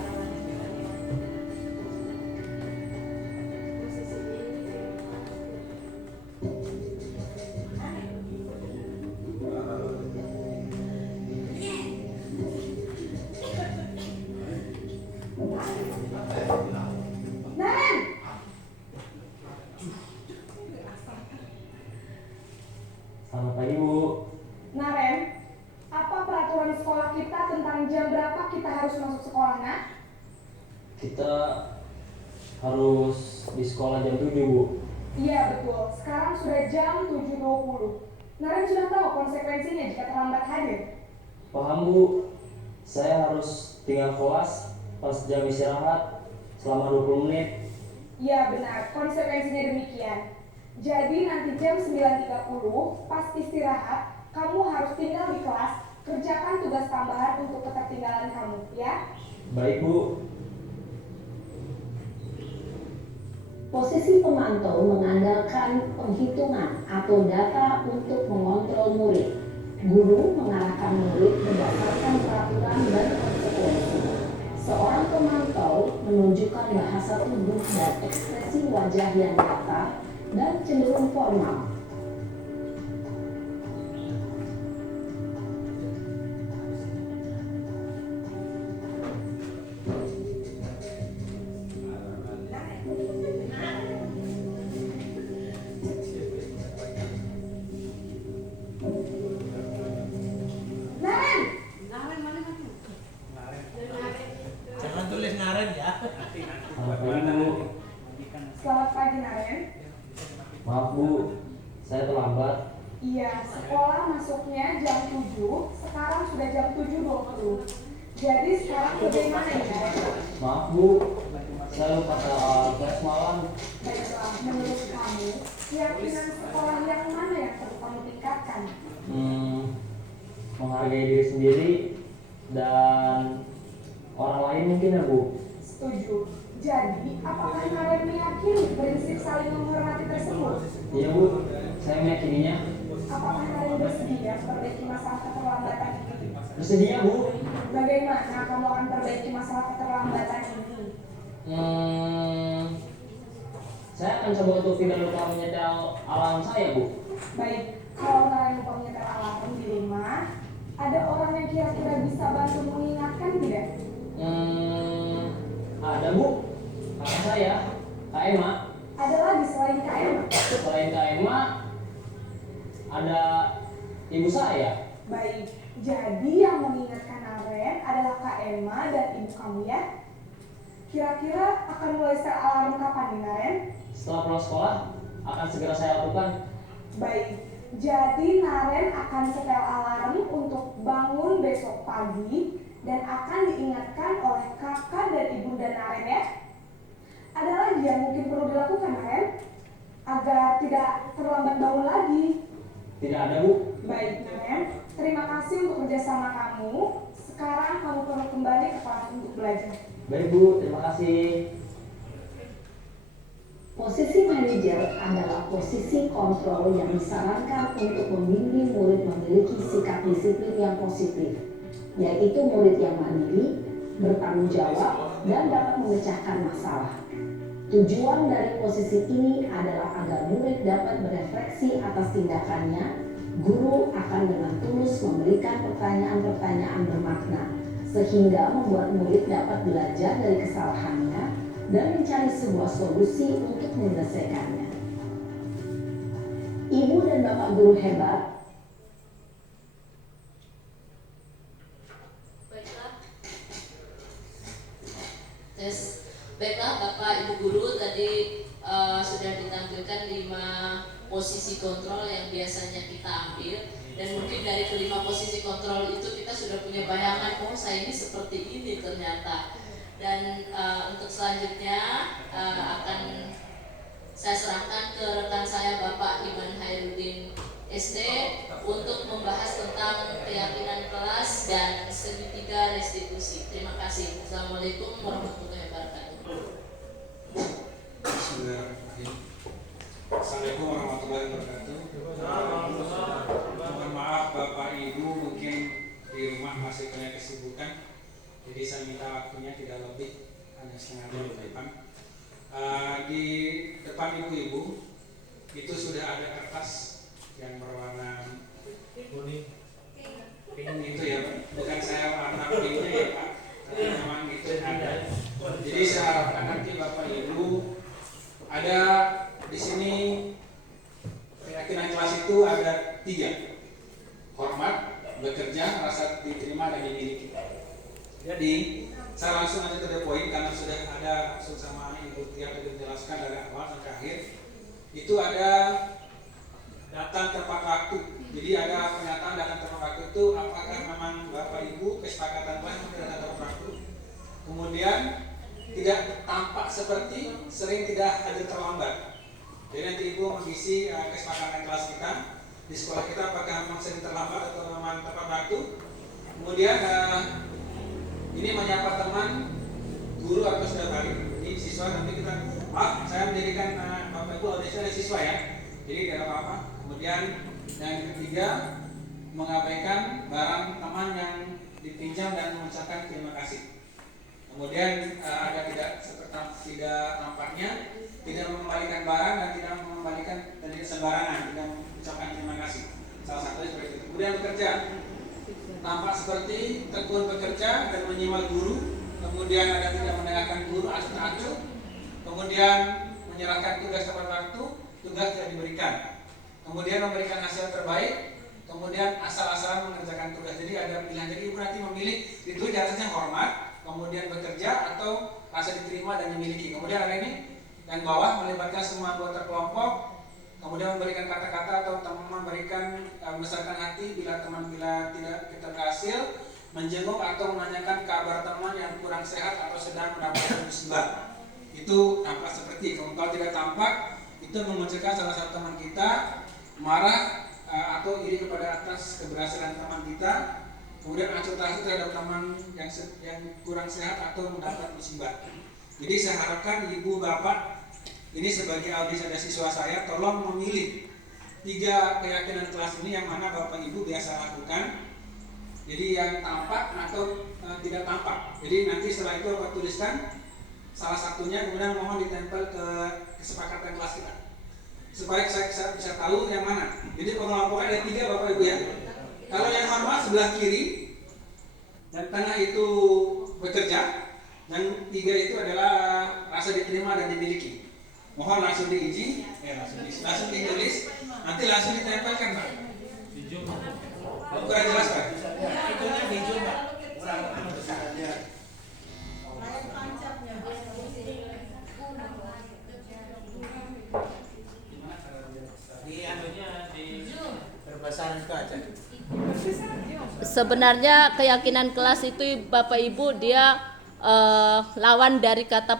Naren! Selamat pagi Bu. Naren, apa peraturan sekolah kita tentang jam berapa kita harus masuk sekolah, nak? Kita harus di sekolah jam 7 Bu. Iya betul, sekarang sudah jam 7.20. Naren sudah tahu konsekuensinya jika terlambat hadir. Paham Bu, saya harus tinggal kelas pas jam istirahat selama 20 menit. Iya benar, konsekuensinya demikian. Jadi nanti jam 9.30 pas istirahat, kamu harus tinggal di kelas, kerjakan tugas tambahan untuk ketertinggalan kamu, ya? Baik Bu. Posisi pemantau mengandalkan penghitungan atau data untuk mengontrol murid. Guru mengarahkan murid berdasarkan peraturan dan konsekuensi. Seorang pemantau menunjukkan bahasa tubuh dan ekspresi wajah yang datar dan cenderung formal. Naren! Jangan tulis Naren ya. Selamat pagi Bu. Selamat pagi, Naren. Maaf Bu, sekarang sudah jam 7.20. Jadi sekarang bagaimana ini Naren? Maaf Bu, saya lupa soal kelas malam. Baiklah, menurut kamu, keyakinan sekolah yang mana yang perlu kamu tingkatkan? Menghargai diri sendiri dan orang lain mungkin ya Bu. Setuju. Jadi, apakah Naren meyakini prinsip saling menghormati tersebut? Iya Bu, saya meyakininya. Apakah Naren bersedia memperbaiki masalah keterlambatan ini? Bersedia Bu. Bagaimana kamu akan perbaiki masalah keterlambatan ini? Saya akan coba untuk tidak lupa menyetel alarm saya Bu. Baik, kalau Naren lupa menyetel alarm di rumah, ada orang yang kira-kira bisa bantu mengingatkan tidak? Ada Bu, kakak saya, Kak Emma. Ada lagi selain Kak Emma? Selain Kak Emma, ada ibu saya. Baik, jadi yang mengingatkan Naren adalah Kak Emma dan ibu kamu ya? Kira-kira akan mulai setel alarm kapan nih Naren? Setelah pulang sekolah, akan segera saya lakukan. Baik, jadi Naren akan setel alarm untuk bangun besok pagi dan akan diingatkan oleh kakak dan ibunda Naren ya? Ada lagi yang mungkin perlu dilakukan Naren? Agar tidak terlambat bangun lagi. Tidak ada Bu. Baik Naren, terima kasih untuk kerjasama kamu. Sekarang kamu perlu kembali ke kelas untuk belajar. Baik Bu, terima kasih. Posisi manajer adalah posisi kontrol yang disarankan untuk membimbing murid memiliki sikap disiplin yang positif, yaitu murid yang mandiri, bertanggung jawab, dan dapat memecahkan masalah. Tujuan dari posisi ini adalah agar murid dapat berefleksi atas tindakannya. Guru akan dengan tulus memberikan pertanyaan-pertanyaan bermakna, sehingga membuat murid dapat belajar dari kesalahannya dan mencari sebuah solusi untuk menyelesaikannya. Ibu dan Bapak guru hebat. Baiklah. Tes. Baiklah Bapak Ibu guru, tadi sudah ditampilkan 5 posisi kontrol yang biasanya kita ambil, dan mungkin dari kelima posisi kontrol itu kita sudah punya bayangan, oh saya ini seperti ini ternyata. Dan untuk selanjutnya akan saya serahkan ke rekan saya Bapak Iman Hairudin SD untuk membahas tentang keyakinan kelas dan segitiga restitusi. Terima kasih. Assalamualaikum warahmatullahi wabarakatuh. Bismillahirrahmanirrahim. Assalamualaikum warahmatullahi wabarakatuh. Mohon maaf Bapak Ibu, mungkin di rumah masih banyak kesibukan, jadi saya minta waktunya tidak lebih, hanya setengah jam ke depan. Di depan ibu-ibu itu sudah ada kertas yang berwarna kuning itu ya Pak. Bukan saya warna pinknya ya Pak, tapi memang itu ada. Jadi saya harapkan nanti Bapak Ibu ada di sini keyakinan kelas itu ada 3: hormat, bekerja, rasa diterima, dan dimiliki. Jadi saya langsung aja to the point karena sudah ada langsung sama Ibu Tia sudah dijelaskan dari awal sampai akhir. Itu ada datang tepat waktu. Jadi ada pernyataan datang tepat waktu itu apakah memang Bapak Ibu kesepakatan kelas datang tepat waktu. Kemudian tidak tampak seperti sering tidak hadir terlambat. Jadi nanti Ibu mengisi kesepakatan kelas kita di sekolah kita apakah memang sering terlambat atau memang tepat waktu. Kemudian ini menyapa teman guru atau setiap hari. Ini siswa nanti kita saya menjadikan Bapak Ibu audiensnya ada siswa ya. Jadi tidak apa-apa. Kemudian yang ketiga mengabaikan barang teman yang dipinjam dan mengucapkan terima kasih. Kemudian ada tidak nampaknya tidak mengembalikan barang dan tidak mengembalikan dari sembarangan, tidak mengucapkan terima kasih. Salah satunya seperti itu. Kemudian bekerja, tampak seperti tekun bekerja dan menyimak guru. Kemudian ada tidak mendengarkan guru, acuh-acuh. Kemudian menyerahkan tugas tepat waktu, tugas tidak diberikan. Kemudian memberikan hasil terbaik. Kemudian asal-asalan mengerjakan tugas. Jadi ada pilihan. Jadi ibu nanti memilih itu di atasnya hormat, kemudian bekerja atau rasa diterima dan dimiliki. Kemudian ada ini yang bawah melibatkan semua anggota kelompok, kemudian memberikan kata-kata atau memberikan membesarkan hati bila tidak kita berhasil menjenguk atau menanyakan kabar teman yang kurang sehat atau sedang mendapatkan musibah. Itu nampak seperti kalau tidak tampak itu memunculkan salah satu teman kita marah atau iri kepada atas keberhasilan teman kita, kemudian acuh-acuh terhadap teman yang kurang sehat atau mendapat musibah. Jadi saya harapkan ibu bapak ini sebagai audis ada siswa saya tolong memilih 3 keyakinan kelas ini yang mana bapak ibu biasa lakukan. Jadi yang tampak atau tidak tampak. Jadi nanti setelah itu bapak tuliskan salah satunya, kemudian mohon ditempel ke kesepakatan kelas kita supaya saya bisa tahu yang mana. Jadi pengelompokan ada 3 bapak ibu ya. Kalau yang manual sebelah kiri dan tengah itu bekerja, dan 3 itu adalah rasa diterima dan dimiliki. Mohon langsung diuji, langsung ditulis, nanti langsung ditempelkan Pak. Kurang jelas Pak? Itunya hijau Pak, kurang besar. Di anunya di perbasaran itu aja. Sebenarnya keyakinan kelas itu Bapak Ibu dia lawan dari kata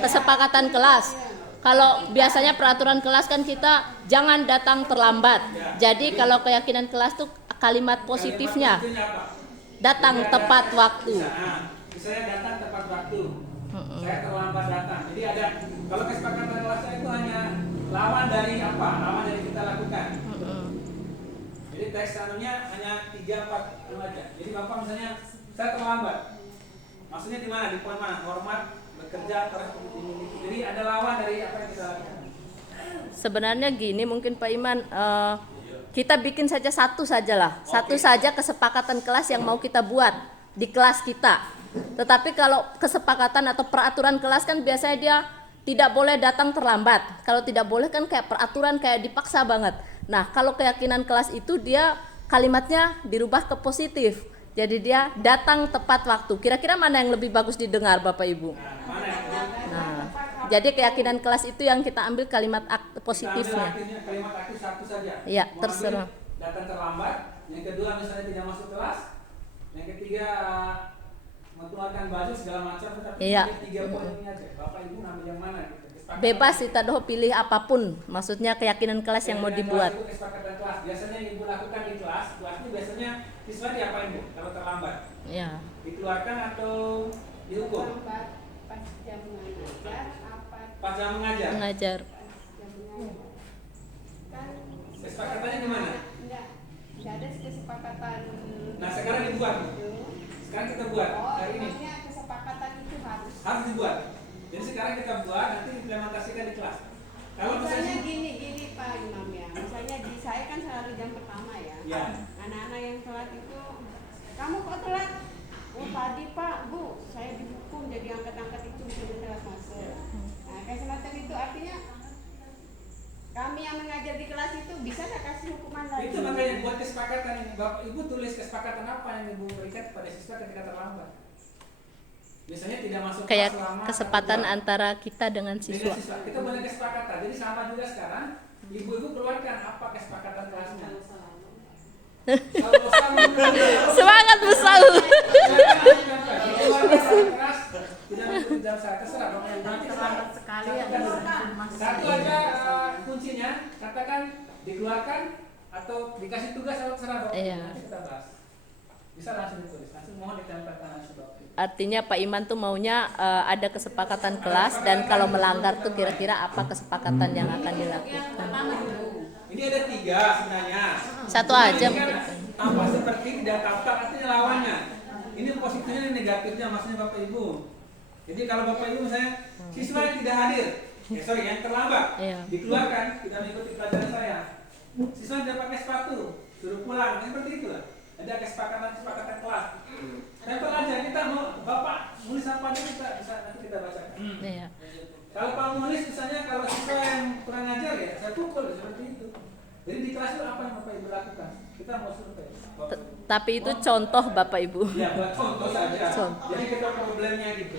kesepakatan kelas. Kalau biasanya peraturan kelas kan kita jangan datang terlambat. Jadi kalau keyakinan kelas tuh kalimat positifnya datang tepat waktu. Saya datang tepat waktu. Saya terlambat datang. Jadi ada kalau kesepakatan kelasnya itu hanya lawan dari apa? Lawan dari kita lakukan. Jadi teks anunya hanya 3, 4, 5 aja. Jadi Bapak misalnya saya terlambat. Maksudnya di mana? Di poin mana? Hormat, bekerja, terus jadi ada lawan dari apa yang kita lakukan. Sebenarnya gini mungkin Pak Iman, kita bikin saja satu sajalah, satu saja kesepakatan kelas yang mau kita buat di kelas kita. Tetapi kalau kesepakatan atau peraturan kelas kan biasanya dia tidak boleh datang terlambat. Kalau tidak boleh kan kayak peraturan kayak dipaksa banget. Nah kalau keyakinan kelas itu dia kalimatnya dirubah ke positif. Jadi dia datang tepat waktu. Kira-kira mana yang lebih bagus didengar Bapak Ibu? Nah, jadi keyakinan kelas itu yang kita ambil kalimat positifnya. Kalimat aktif satu saja. Iya, Mau terserah. ambil datang terlambat. Yang kedua misalnya tidak masuk kelas. Yang ketiga mengeluarkan baju segala macam. Tetapi Iya. 3 poin ini aja. Bapak Ibu ngambil yang mana? Gitu. Bebas kita doh pilih apapun. Maksudnya keyakinan kelas yang mau dibuat. Itu kesepakatan kelas. Biasanya yang ibu lakukan di kelas ini biasanya siswa diapain Bu kalau terlambat? Ya. Dikeluarkan atau dihukum? Pas jam mengajar apa Pas jam mengajar. Mengajar. jam mengajar kan Kesepakatannya gimana? enggak ada kesepakatan. Nah sekarang dibuat. Sekarang kita buat hari ini. Emangnya kesepakatan itu Harus dibuat. Jadi sekarang kita buat, nanti implementasikan di kelas. Kalau Misalnya misalnya gini Pak Imam ya, misalnya di saya kan selalu jam pertama ya. Ya. Anak-anak yang telat itu, kamu kok telat? Oh tadi Pak, Bu, saya dihukum jadi angkat-angkat itu sudah telat masuk. Nah kayak semacam itu artinya kami yang mengajar di kelas itu bisa nggak kasih hukuman lagi? itu makanya buat kesepakatan ini. Bapak Ibu tulis kesepakatan apa yang Ibu berikan kepada siswa ketika terlambat. Biasanya tidak masuk Kayak kelas selama kesempatan 1 jam. antara kita dengan siswa. Kita punya kesepakatan. Jadi sama juga sekarang ibu-ibu keluarkan apa kesepakatan kelasnya. Semangat besar. Satu aja kuncinya, katakan dikeluarkan atau dikasih tugas atau terserah Bapak. Iya. Nanti kita bahas. Bisa langsung ditulis, langsung mohon ditempelkan langsung Bapak. Artinya Pak Iman tuh maunya ada kesepakatan kelas dan kalau melanggar tuh kira-kira apa kesepakatan yang akan dilakukan. Ini ada 3 sebenarnya. Satu aja Ini kan mungkin. tampak seperti tidak tampak artinya lawannya. Ini positifnya, ini negatifnya, maksudnya Bapak Ibu. Jadi kalau Bapak Ibu misalnya siswa yang tidak hadir, yang terlambat, Iya. dikeluarkan, tidak mengikuti pelajaran saya. Siswa yang tidak pakai sepatu, suruh pulang, seperti itulah. Ada kesepakatan kelas. Tempel aja, kita mau Bapak nulis apa aja kita bisa nanti kita bacakan. Iya. Kalau Pak nulis misalnya kalau siswa yang kurang ajar ya saya pukul seperti itu. Jadi di kelas itu apa yang Bapak Ibu lakukan? Kita mau survei. Tapi itu contoh Bapak Ibu. Ya buat contoh saja. Contoh. Jadi kita problemnya gitu.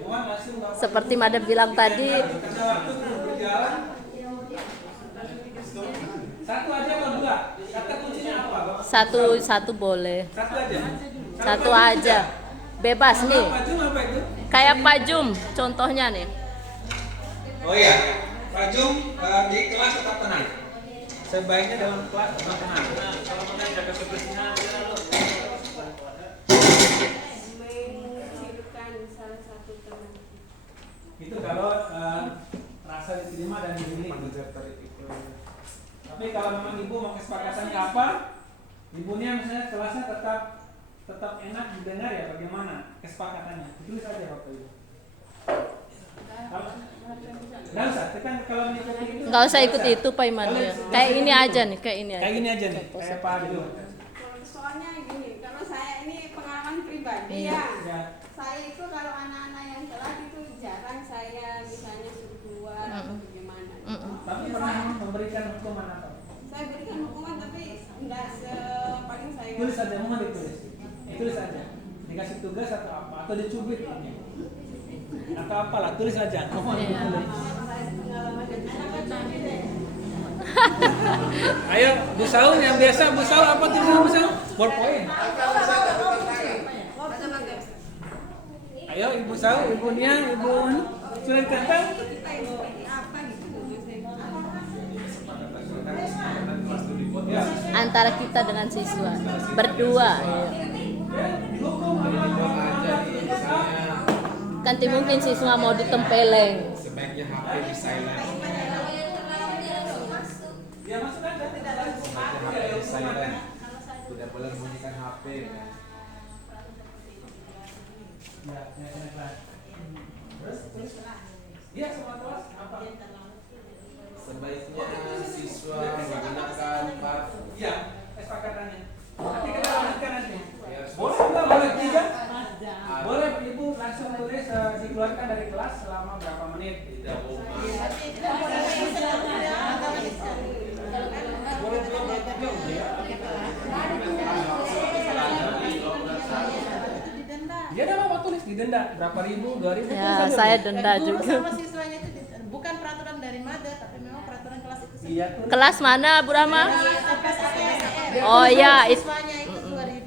Mohon langsung Bapak Seperti Ibu Madam bilang tadi, karena waktu terus berjalan. Satu aja atau dua? Kata kuncinya apa? Satu boleh. Satu aja. Satu aja. Bebas nih. Pak Jum apa itu? Kayak Pak Jum contohnya nih. Oh iya, Pak Jum di kelas tetap tenang. Sebaiknya dalam kelas tetap tenang. Kalau kita jaga kebersihan, menghidupkan salah satu teman. itu kalau rasa diterima dan dimiliki. Tapi kalau memang ibu mau kesepakatannya apa, ibunya misalnya kelasnya tetap enak didengar ya, bagaimana kesepakatannya? Tulis saja Bapak Ibu. Nggak usah, kita kalau mengikuti itu Nggak usah ikut itu Pak Iman ya. Kayak ini aja nih, kayak ini aja. kayak gini aja nih, kayak Pak dulu. Soalnya gini, kalau saya ini pengalaman pribadi Iya. ya. Saya itu kalau anak-anak yang telat itu jarang saya misalnya suruh keluar atau bagaimana. Tapi pernah memberikan hukuman apa? Saya berikan hukuman tapi enggak paling saya. Tulis saja, mohon ditulis. Tulis saja. Dikasih tugas atau apa? Atau dicubit ini? Atau apalah, tulis saja. Mohon ditulis. Ayo, Bu Saul yang biasa, Bu Saul apa tulisan Bu Saul? PowerPoint. Ayo Ibu Saul, Ibu Niang, Ibu sudah ditempel? Ya. Antara kita dengan siswa berdua. Ya. Kan mungkin siswa mau ditempeleng. Sebaiknya HP di silent. Ya masuk aja. Sebaiknya HP di silent. Tidak boleh membunyikan HP. Ya. Terus? Iya, semua kelas apa? Sebaiknya siswa menggunakan parfum. Iya, kesepakatannya. Nanti kita lanjutkan nanti. Boleh enggak? Boleh tidak? Boleh Ibu langsung tulis dikeluarkan dari kelas selama berapa menit? Tidak boleh. Dia ada apa tulis didenda berapa ribu, 2.000? Ya, saya denda juga. Sama siswanya itu bukan peraturan dari MADA tapi memang peraturan kelas itu sendiri. Iya, tulis. Kelas mana Bu Rama? TPS. Oh iya, Siswanya itu 2.000.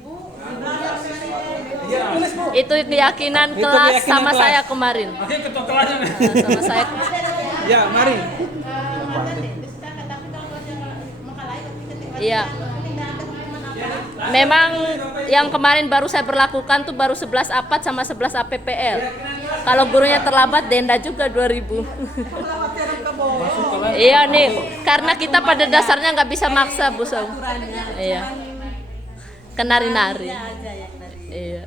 Iya, tulis Bu. itu keyakinan Itu kelas keyakinan sama kelas. saya kemarin. Oke, ketua kelasnya. Sama saya. Ya, mari. MADA disahkan tapi kalau dia menghalangi ketika Iya. tidak ada hukuman apa. Memang yang kemarin baru saya berlakukan tuh baru 11 APAT sama 11 APPL. Kalau gurunya terlambat denda juga 2.000. Iya nih, karena kita pada dasarnya nggak bisa maksa Bu Saung. Iya. Kenari-nari. Iya.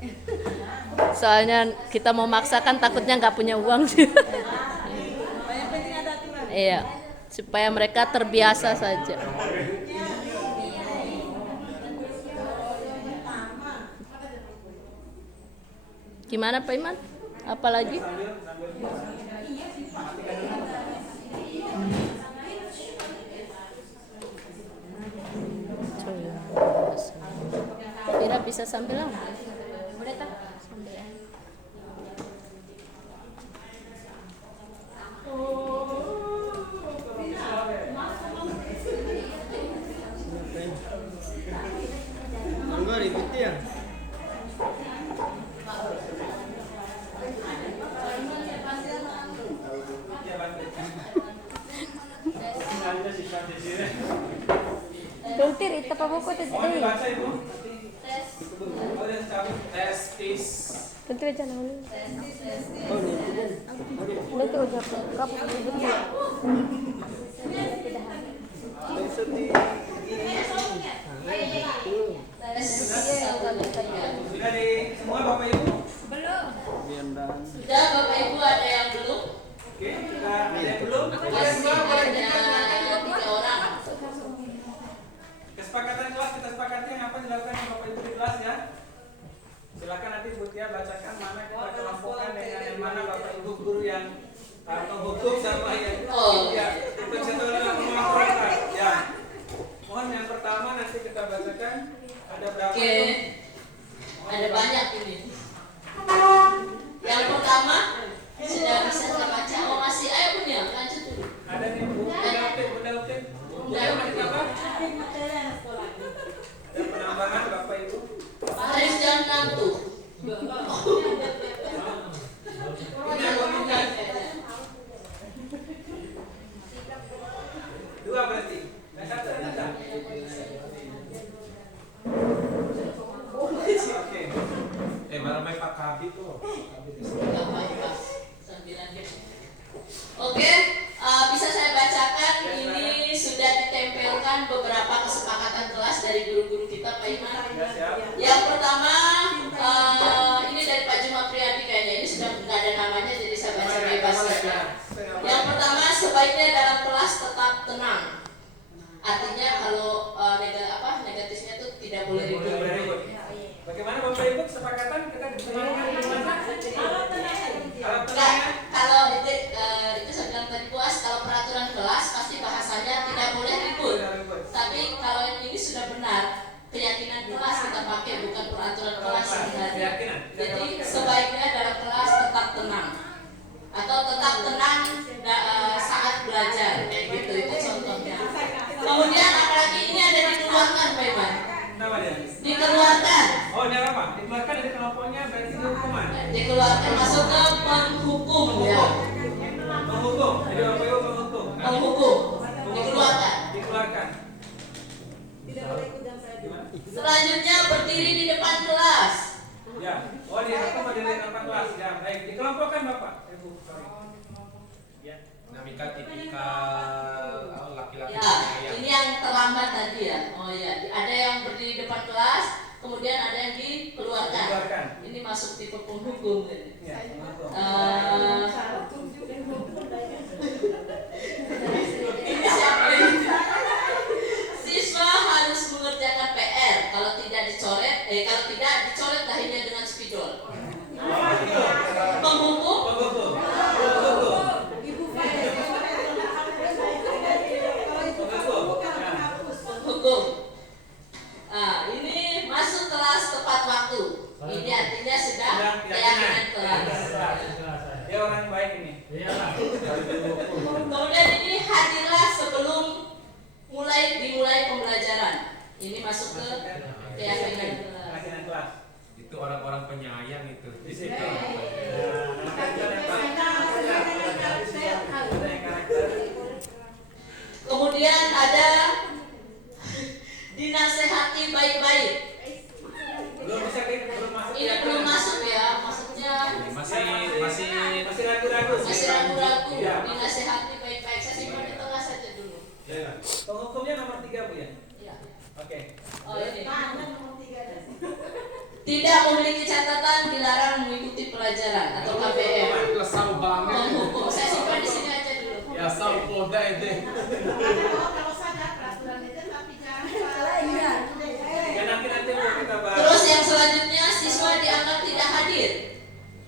Soalnya kita mau maksakan takutnya nggak punya uang. Iya. Supaya mereka terbiasa saja. Gimana Pak Iman? Apalagi? Kira bisa sambil lama? Boleh tak? Sambil. Enggak ikuti ya. Kultir itu apa buku itu? Baca Ibu. Tes tis. Kultir aja naon. Itu udah kap Sudah di semua Bapak Ibu? Sudah Bapak Ibu, ada yang belum? Oke, ada yang belum? Masih ada 3 orang. Kesepakatan kelas kita sepakati apa yang dilakukan oleh Bapak Ibu di kelas ya. Silakan nanti Bu Tia bacakan mana kita kelompokkan dengan yang mana Bapak Ibu guru yang menghukum sama yang ya untuk satu orang ya. Mohon yang pertama nanti kita bacakan ada berapa? Oke. Ada banyak ini. Yang pertama sudah bisa saya baca. Oh masih, ayo punya lanjut dulu. Ada nih Bu, udah oke. Udah Yang pertama, ini dari Pak Juma Priyadi kayaknya, ini sudah nggak ada namanya jadi saya baca bebas saja. Yang pertama, sebaiknya dalam kelas tetap tenang. Artinya kalau negatifnya itu tidak boleh ribut. Bagaimana Bapak Ibu kesepakatan kita Kalau itu saya bilang tadi puas, kalau peraturan kelas pasti bahasanya tidak boleh ribut. Tapi kalau yang ini sudah benar, keyakinan kelas kita pakai bukan peraturan kelas sebenarnya. Jadi sebaiknya dalam kelas tetap tenang atau tetap tenang saat belajar kayak gitu, itu contohnya. Kemudian apalagi ini ada dikeluarkan Pak Iman. Dikeluarkan. Oh, ini apa? Dikeluarkan dari kelompoknya berarti hukuman. Dikeluarkan masuk ke penghukum ya. Menghukum. Jadi Bapak Ibu menghukum. Penghukum. Dikeluarkan. Dikeluarkan. Selanjutnya berdiri di depan kelas. Ya. Oh, di hukum ada di depan kelas. Ya, baik. Dikelompokkan Bapak. Ya. Dinamika tipikal laki-laki. Ya, ini yang terlambat tadi ya. Oh ya, ada yang berdiri di depan kelas, kemudian ada yang dikeluarkan. Ini masuk tipe penghukum. Ya, Ini siapa ini? Siswa harus mengerjakan PR. Kalau tidak dicoret dahinya dengan spidol. Penghukum. Hukum. Ini masuk kelas tepat waktu. Ini artinya sudah keyakinan kelas. Dia orang baik ini. Kemudian ini hadirlah sebelum dimulai pembelajaran. Ini masuk ke keyakinan kelas. Itu orang-orang penyayang itu. Di situ. Kemudian ada dinasehati baik-baik. Ini belum masuk ya, maksudnya masih ragu-ragu. Dinasehati baik-baik. Saya simpan di tengah saja dulu. Penghukumnya nomor 3 Bu ya? Iya. Oke. Oh ini. Tidak memiliki catatan, dilarang mengikuti pelajaran atau KPM. Lesau banget. Penghukum. Saya simpan di sini aja dulu. Ya sau poda itu. Kalau sadar peraturan itu tapi jangan Ya nanti Bu kita bahas. Terus yang selanjutnya siswa dianggap tidak hadir.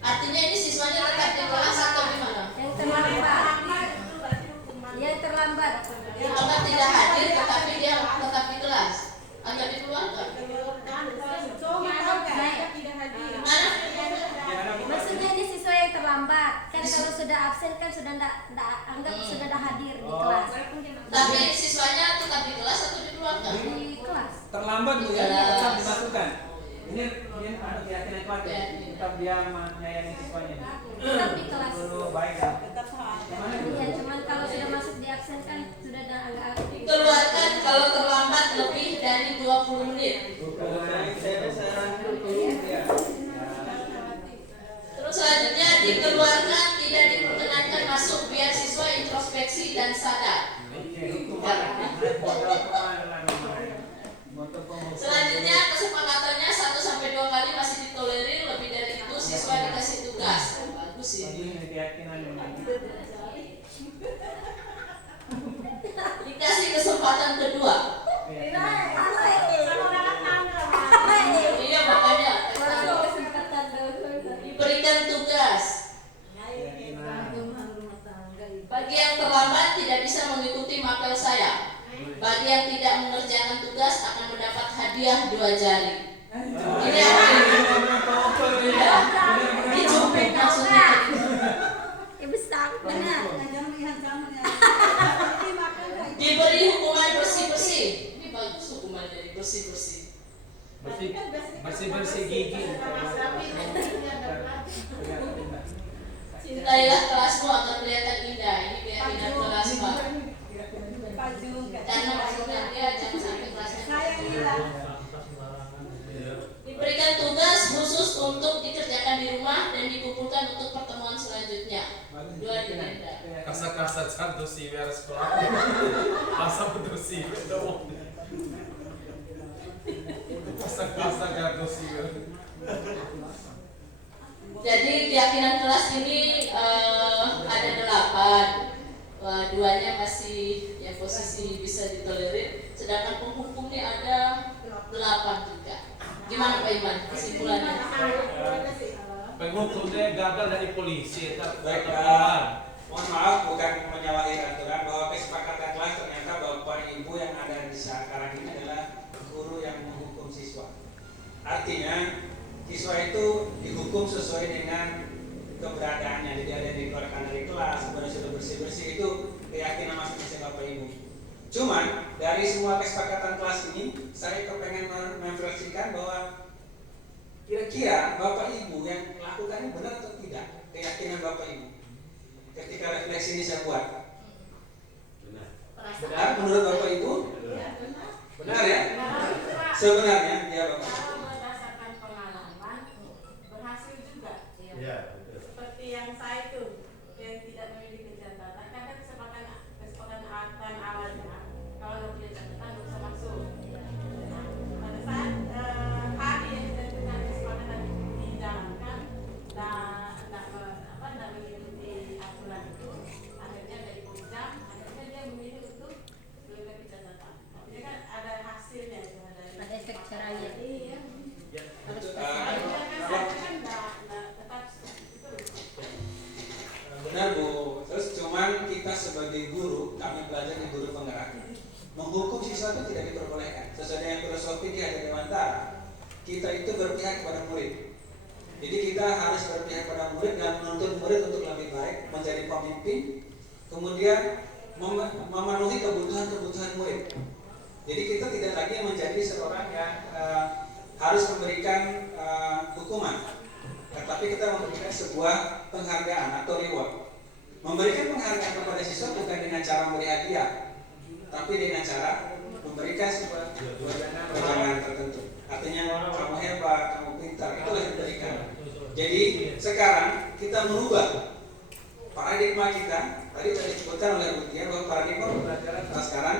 Artinya ini siswanya tetap di kelas atau gimana? yang terlambat. Yang terlambat. Dianggap tidak hadir tetapi dia tetap di kelas atau dikeluarkan. Mana? Maksudnya ini siswa yang terlambat. Kan kalau sudah absen kan sudah tidak anggap sudah ada hadir di kelas. Tapi siswanya tetap di kelas atau dikeluarkan? Di kelas. Terlambat Bu ya, tetap dimasukkan. Ini ada keyakinan kelas ya. Tetap dia menyayangi siswanya. Tetap di kelas. Baik. Iya, cuman kalau sudah masuk di absen kan sudah ada agak Dikeluarkan kalau terlambat lebih dari 20 menit. Terus selanjutnya dikeluarkan, tidak diperkenankan masuk biar siswa introspeksi dan sadar. Selanjutnya kesepakatannya 1-2 kali masih ditolerir, lebih dari itu siswa dikasih tugas. Bagus ini. Dikasih kesempatan kedua. Iya makanya diberikan tugas. Bagi yang terlambat tidak bisa mengikuti mapel saya. Bagi yang tidak mengerjakan tugas akan mendapat hadiah 2 jari. Ini apa ini? Dicubit maksudnya. besar benar. Diberi hukuman bersih-bersih. Ini bagus hukuman dari bersih-bersih. Bersih gigi. Cintailah kelasmu agar kelihatan indah. Ini keyakinan kelas Pak. Karena maksudnya dia jangan sampai kelasnya. Diberikan tugas khusus untuk dikerjakan di rumah dan dikumpulkan untuk pertemuan selanjutnya. 2 agenda. Kasa-kasa canto si biar sekolah. Asa betul si dong. Kasa keyakinan kelas ini ada 8. Duanya masih ya posisi bisa ditolerir, sedangkan penghukum ini ada 8 juga. Gimana Pak Iman kesimpulannya? Penghukumnya gagal dari polisi. Baik, mohon maaf bukan menyalahi aturan bahwa kesepakatan kelas ternyata Bapak Ibu yang ada di sekarang ini adalah guru yang menghukum siswa. Artinya siswa itu dihukum sesuai dengan keberadaannya, jadi ada yang dikeluarkan dari kelas, kemudian sudah bersih-bersih, itu keyakinan masing-masing Bapak Ibu. Cuman dari semua kesepakatan kelas ini saya kepengen merefleksikan bahwa kira-kira Bapak Ibu yang melakukannya benar atau tidak keyakinan Bapak Ibu. Ketika refleksi ini saya buat, benar menurut Bapak Ibu? Benar ya? Sebenarnya ya Bapak. Kalau berdasarkan pengalaman berhasil juga. Seperti yang saya itu yang tidak memiliki catatan, kadang kesepakatan awalnya kalau nggak punya catatan nggak bisa masuk. Nah, pada saat hari yang ditentukan kesepakatan dijalankan dan tidak mengikuti aturan itu, akhirnya dari jam, akhirnya dia memilih untuk melengkapi catatan. Artinya kan ada hasilnya itu, ada efek jerahnya. Iya. Benar Bu, terus cuman kita sebagai guru, kami belajar di guru penggerak, menghukum siswa itu tidak diperbolehkan. Sesuai dengan filosofi di Hajar Dewantara, kita itu berpihak kepada murid. Jadi kita harus berpihak kepada murid dan menuntut murid untuk lebih baik, menjadi pemimpin, kemudian memenuhi kebutuhan murid. Jadi kita tidak lagi menjadi seorang yang harus memberikan hukuman, tetapi kita memberikan sebuah penghargaan atau reward. Memberikan penghargaan kepada siswa bukan dengan cara memberi hadiah, tapi dengan cara memberikan sebuah wejangan tertentu. Artinya kamu hebat, kamu pintar, itulah yang diberikan. Jadi sekarang kita merubah paradigma kita. Tadi sudah disebutkan oleh Bu Tia bahwa paradigma pembelajaran sekarang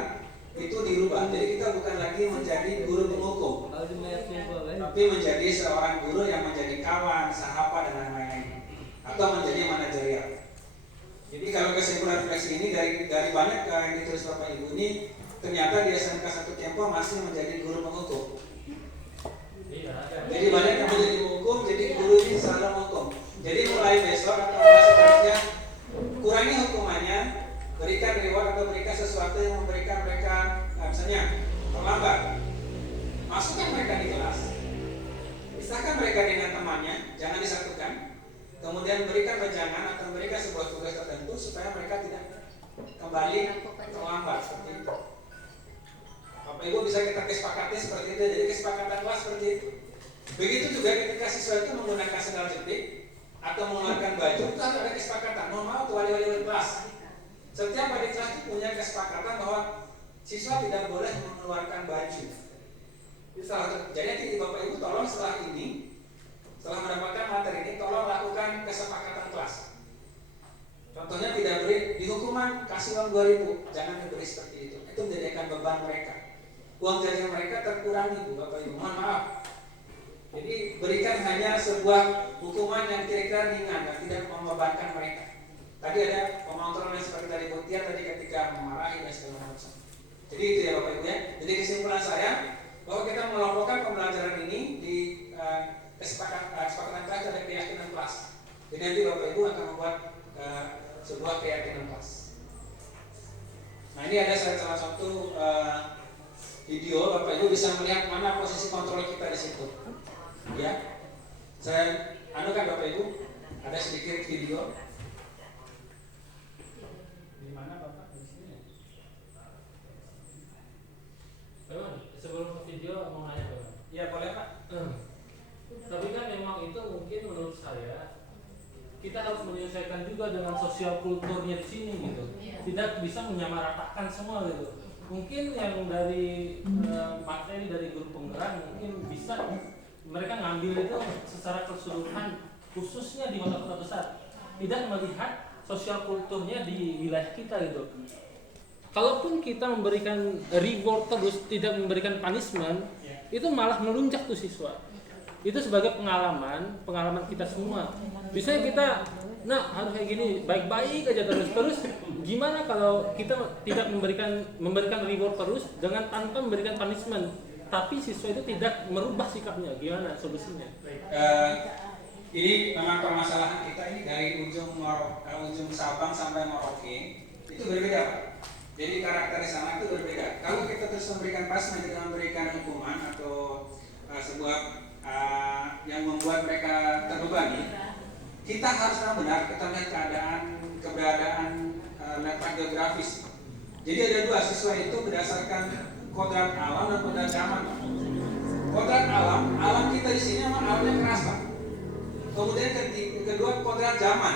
itu dirubah. Jadi kita bukan lagi menjadi guru penghukum, tapi menjadi seorang guru yang menjadi kawan, sahabat dan lain-lain, atau menjadi manajerial. Jadi kalau kesimpulan refleksi ini dari banyak yang ditulis Bapak Ibu ini, ternyata di SMK 1 Kempo masih menjadi guru penghukum. Jadi banyak yang menjadi penghukum, jadi guru ini selalu menghukum. Jadi mulai besok atau seterusnya kurangi hukumannya, berikan reward atau berikan sesuatu yang memberikan mereka misalnya terlambat. Masukkan mereka di kelas, pisahkan mereka dengan temannya, jangan disatukan. Kemudian berikan wejangan atau berikan sebuah tugas tertentu supaya mereka tidak kembali terlambat seperti itu. Bapak Ibu bisa kita kesepakati seperti itu. Jadi kesepakatan kelas seperti itu. Begitu juga ketika siswa itu menggunakan sandal jepit atau mengeluarkan baju, itu harus ada kesepakatan. Mohon maaf tuh wali-wali kelas. Setiap wali kelas itu punya kesepakatan bahwa siswa tidak boleh mengeluarkan baju. Jadi nanti Bapak Ibu tolong setelah ini, setelah mendapatkan materi ini, tolong lakukan kesepakatan kelas. Contohnya tidak beri di hukuman kasih uang 2.000, jangan diberi seperti itu. Itu menjadikan beban mereka. Uang jajan mereka terkurangi Bu Bapak Ibu. Mohon maaf. Jadi berikan hanya sebuah hukuman yang kira-kira ringan dan tidak membebankan mereka. Tadi ada pemontoran yang seperti tadi Bu Tia tadi ketika memarahi dan segala macam. Jadi itu ya Bapak Ibu ya. Jadi kesimpulan saya bahwa kita mengelompokkan pembelajaran ini di kesepakatan kelas dan keyakinan kelas. Jadi nanti Bapak Ibu akan membuat sebuah keyakinan kelas. Nah ini ada salah satu video, Bapak Ibu bisa melihat mana posisi kontrol kita di situ. Ya, saya anukan Bapak Ibu, ada sedikit video. Di mana Bapak? Di sini. Sebelum ke video mau nanya Bapak. Ya boleh Pak. Tapi kan memang itu mungkin menurut saya kita harus menyelesaikan juga dengan sosial kulturnya di sini gitu. Tidak bisa menyamaratakan semua gitu. Mungkin yang dari materi dari guru penggerak mungkin bisa mereka ngambil itu secara keseluruhan khususnya di kota-kota besar. Tidak melihat sosial kulturnya di wilayah kita gitu. Kalaupun kita memberikan reward terus tidak memberikan punishment, itu malah melunjak tuh siswa. itu sebagai pengalaman kita semua. Biasanya kita harus kayak gini, baik-baik aja terus. Gimana kalau kita tidak memberikan reward terus dengan tanpa memberikan punishment, tapi siswa itu tidak merubah sikapnya? Gimana solusinya? Ini memang permasalahan kita ini dari ujung Sabang sampai Merauke itu berbeda, Pak. Jadi karakter di sana itu berbeda. Kalau kita terus memberikan punishment, kita memberikan hukuman atau sebuah yang membuat mereka terbebani, kita harus benar kita lihat keberadaan letak geografis. Jadi ada dua, siswa itu berdasarkan kodrat alam dan kodrat zaman. Kodrat alam kita di sini memang alamnya keras, Pak. Kemudian kedua, kodrat zaman.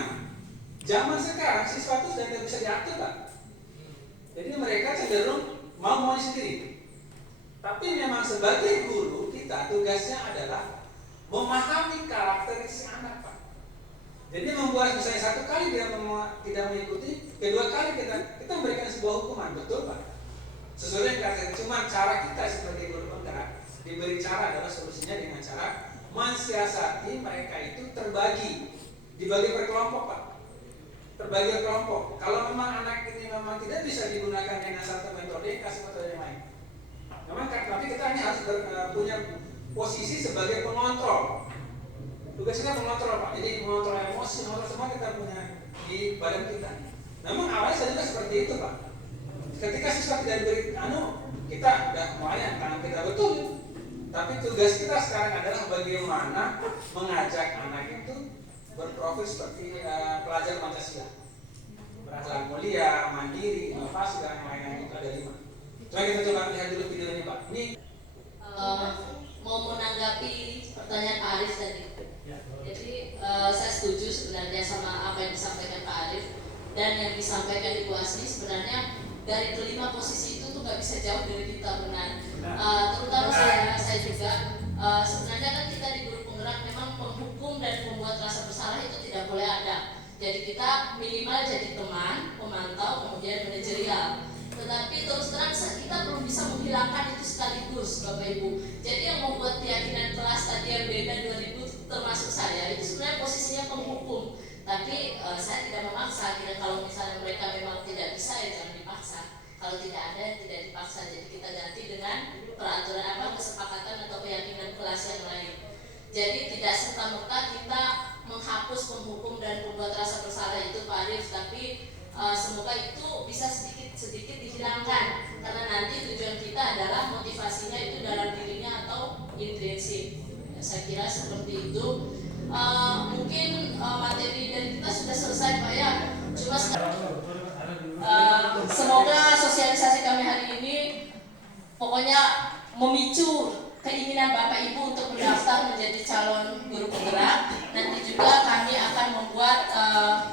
Zaman sekarang siswa itu sudah tidak bisa diatur, Pak. Jadi mereka cenderung mau sendiri. Tapi memang sebagai guru kita tugasnya adalah memahami karakteristik anak, Pak. Jadi membuat misalnya satu kali dia tidak mengikuti, kedua kali kita memberikan sebuah hukuman, betul, Pak? Sesuai dengan karakter. Cuma cara kita sebagai guru penggerak diberi cara adalah solusinya dengan cara mensiasati mereka itu dibagi per kelompok, Pak. Terbagi per kelompok. Kalau memang anak ini memang tidak bisa digunakan dengan satu metode, kasih metode yang lain. Memang, tapi kita hanya harus punya posisi sebagai pengontrol. Tugas kita mengontrol, Pak. Jadi mengontrol emosi, mengontrol semua kita punya di badan kita. Namun awalnya saya juga seperti itu, Pak. Ketika siswa tidak diberi kita udah lumayan tangan kita betul. Tapi tugas kita sekarang adalah bagaimana mengajak anak itu berprofil seperti pelajar Pancasila, berakhlak mulia, mandiri, inovasi dan yang lain-lain. Itu ada 5. Coba kita coba lihat dulu video ini, Pak. Ini mau menanggapi pertanyaan Pak Arif tadi. Jadi saya setuju sebenarnya sama apa yang disampaikan Pak Arif dan yang disampaikan Ibu Asni. Sebenarnya dari kelima posisi itu tuh nggak bisa jauh dari kita, benar. Terutama saya juga sebenarnya kan kita di guru penggerak memang penghukum dan pembuat rasa bersalah itu tidak boleh ada. Jadi kita minimal jadi teman, pemantau, kemudian manajerial. Tetapi terus terang kita belum bisa menghilangkan itu sekaligus, Bapak Ibu. Jadi yang membuat keyakinan kelas tadi yang beda 2000 termasuk saya itu sebenarnya posisinya penghukum. Tapi saya tidak memaksa. Kalau misalnya mereka memang tidak bisa, ya jangan dipaksa. Kalau tidak ada, tidak dipaksa. Jadi kita ganti dengan peraturan kesepakatan atau keyakinan kelas yang lain. Jadi tidak serta-merta kita menghapus penghukum dan pembuat rasa bersalah itu, Pak Arif. Tapi semoga itu bisa sedikit dihilangkan, karena nanti tujuan kita adalah motivasinya itu dalam dirinya atau intrinsik. Saya kira seperti itu. Mungkin materi dari kita sudah selesai, Pak, ya. Cuma semoga sosialisasi kami hari ini pokoknya memicu keinginan Bapak Ibu untuk mendaftar menjadi calon guru penggerak. Nanti juga kami akan membuat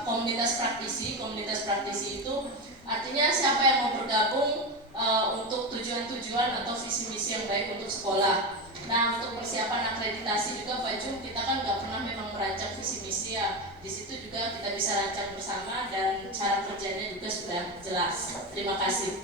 komunitas praktisi. Komunitas praktisi itu artinya siapa yang mau bergabung untuk tujuan-tujuan atau visi-misi yang baik untuk sekolah. Nah, untuk persiapan akreditasi juga Pak Jum, kita kan nggak pernah memang merancang visi-misi ya. Di situ juga kita bisa rancang bersama dan cara kerjanya juga sudah jelas. Terima kasih.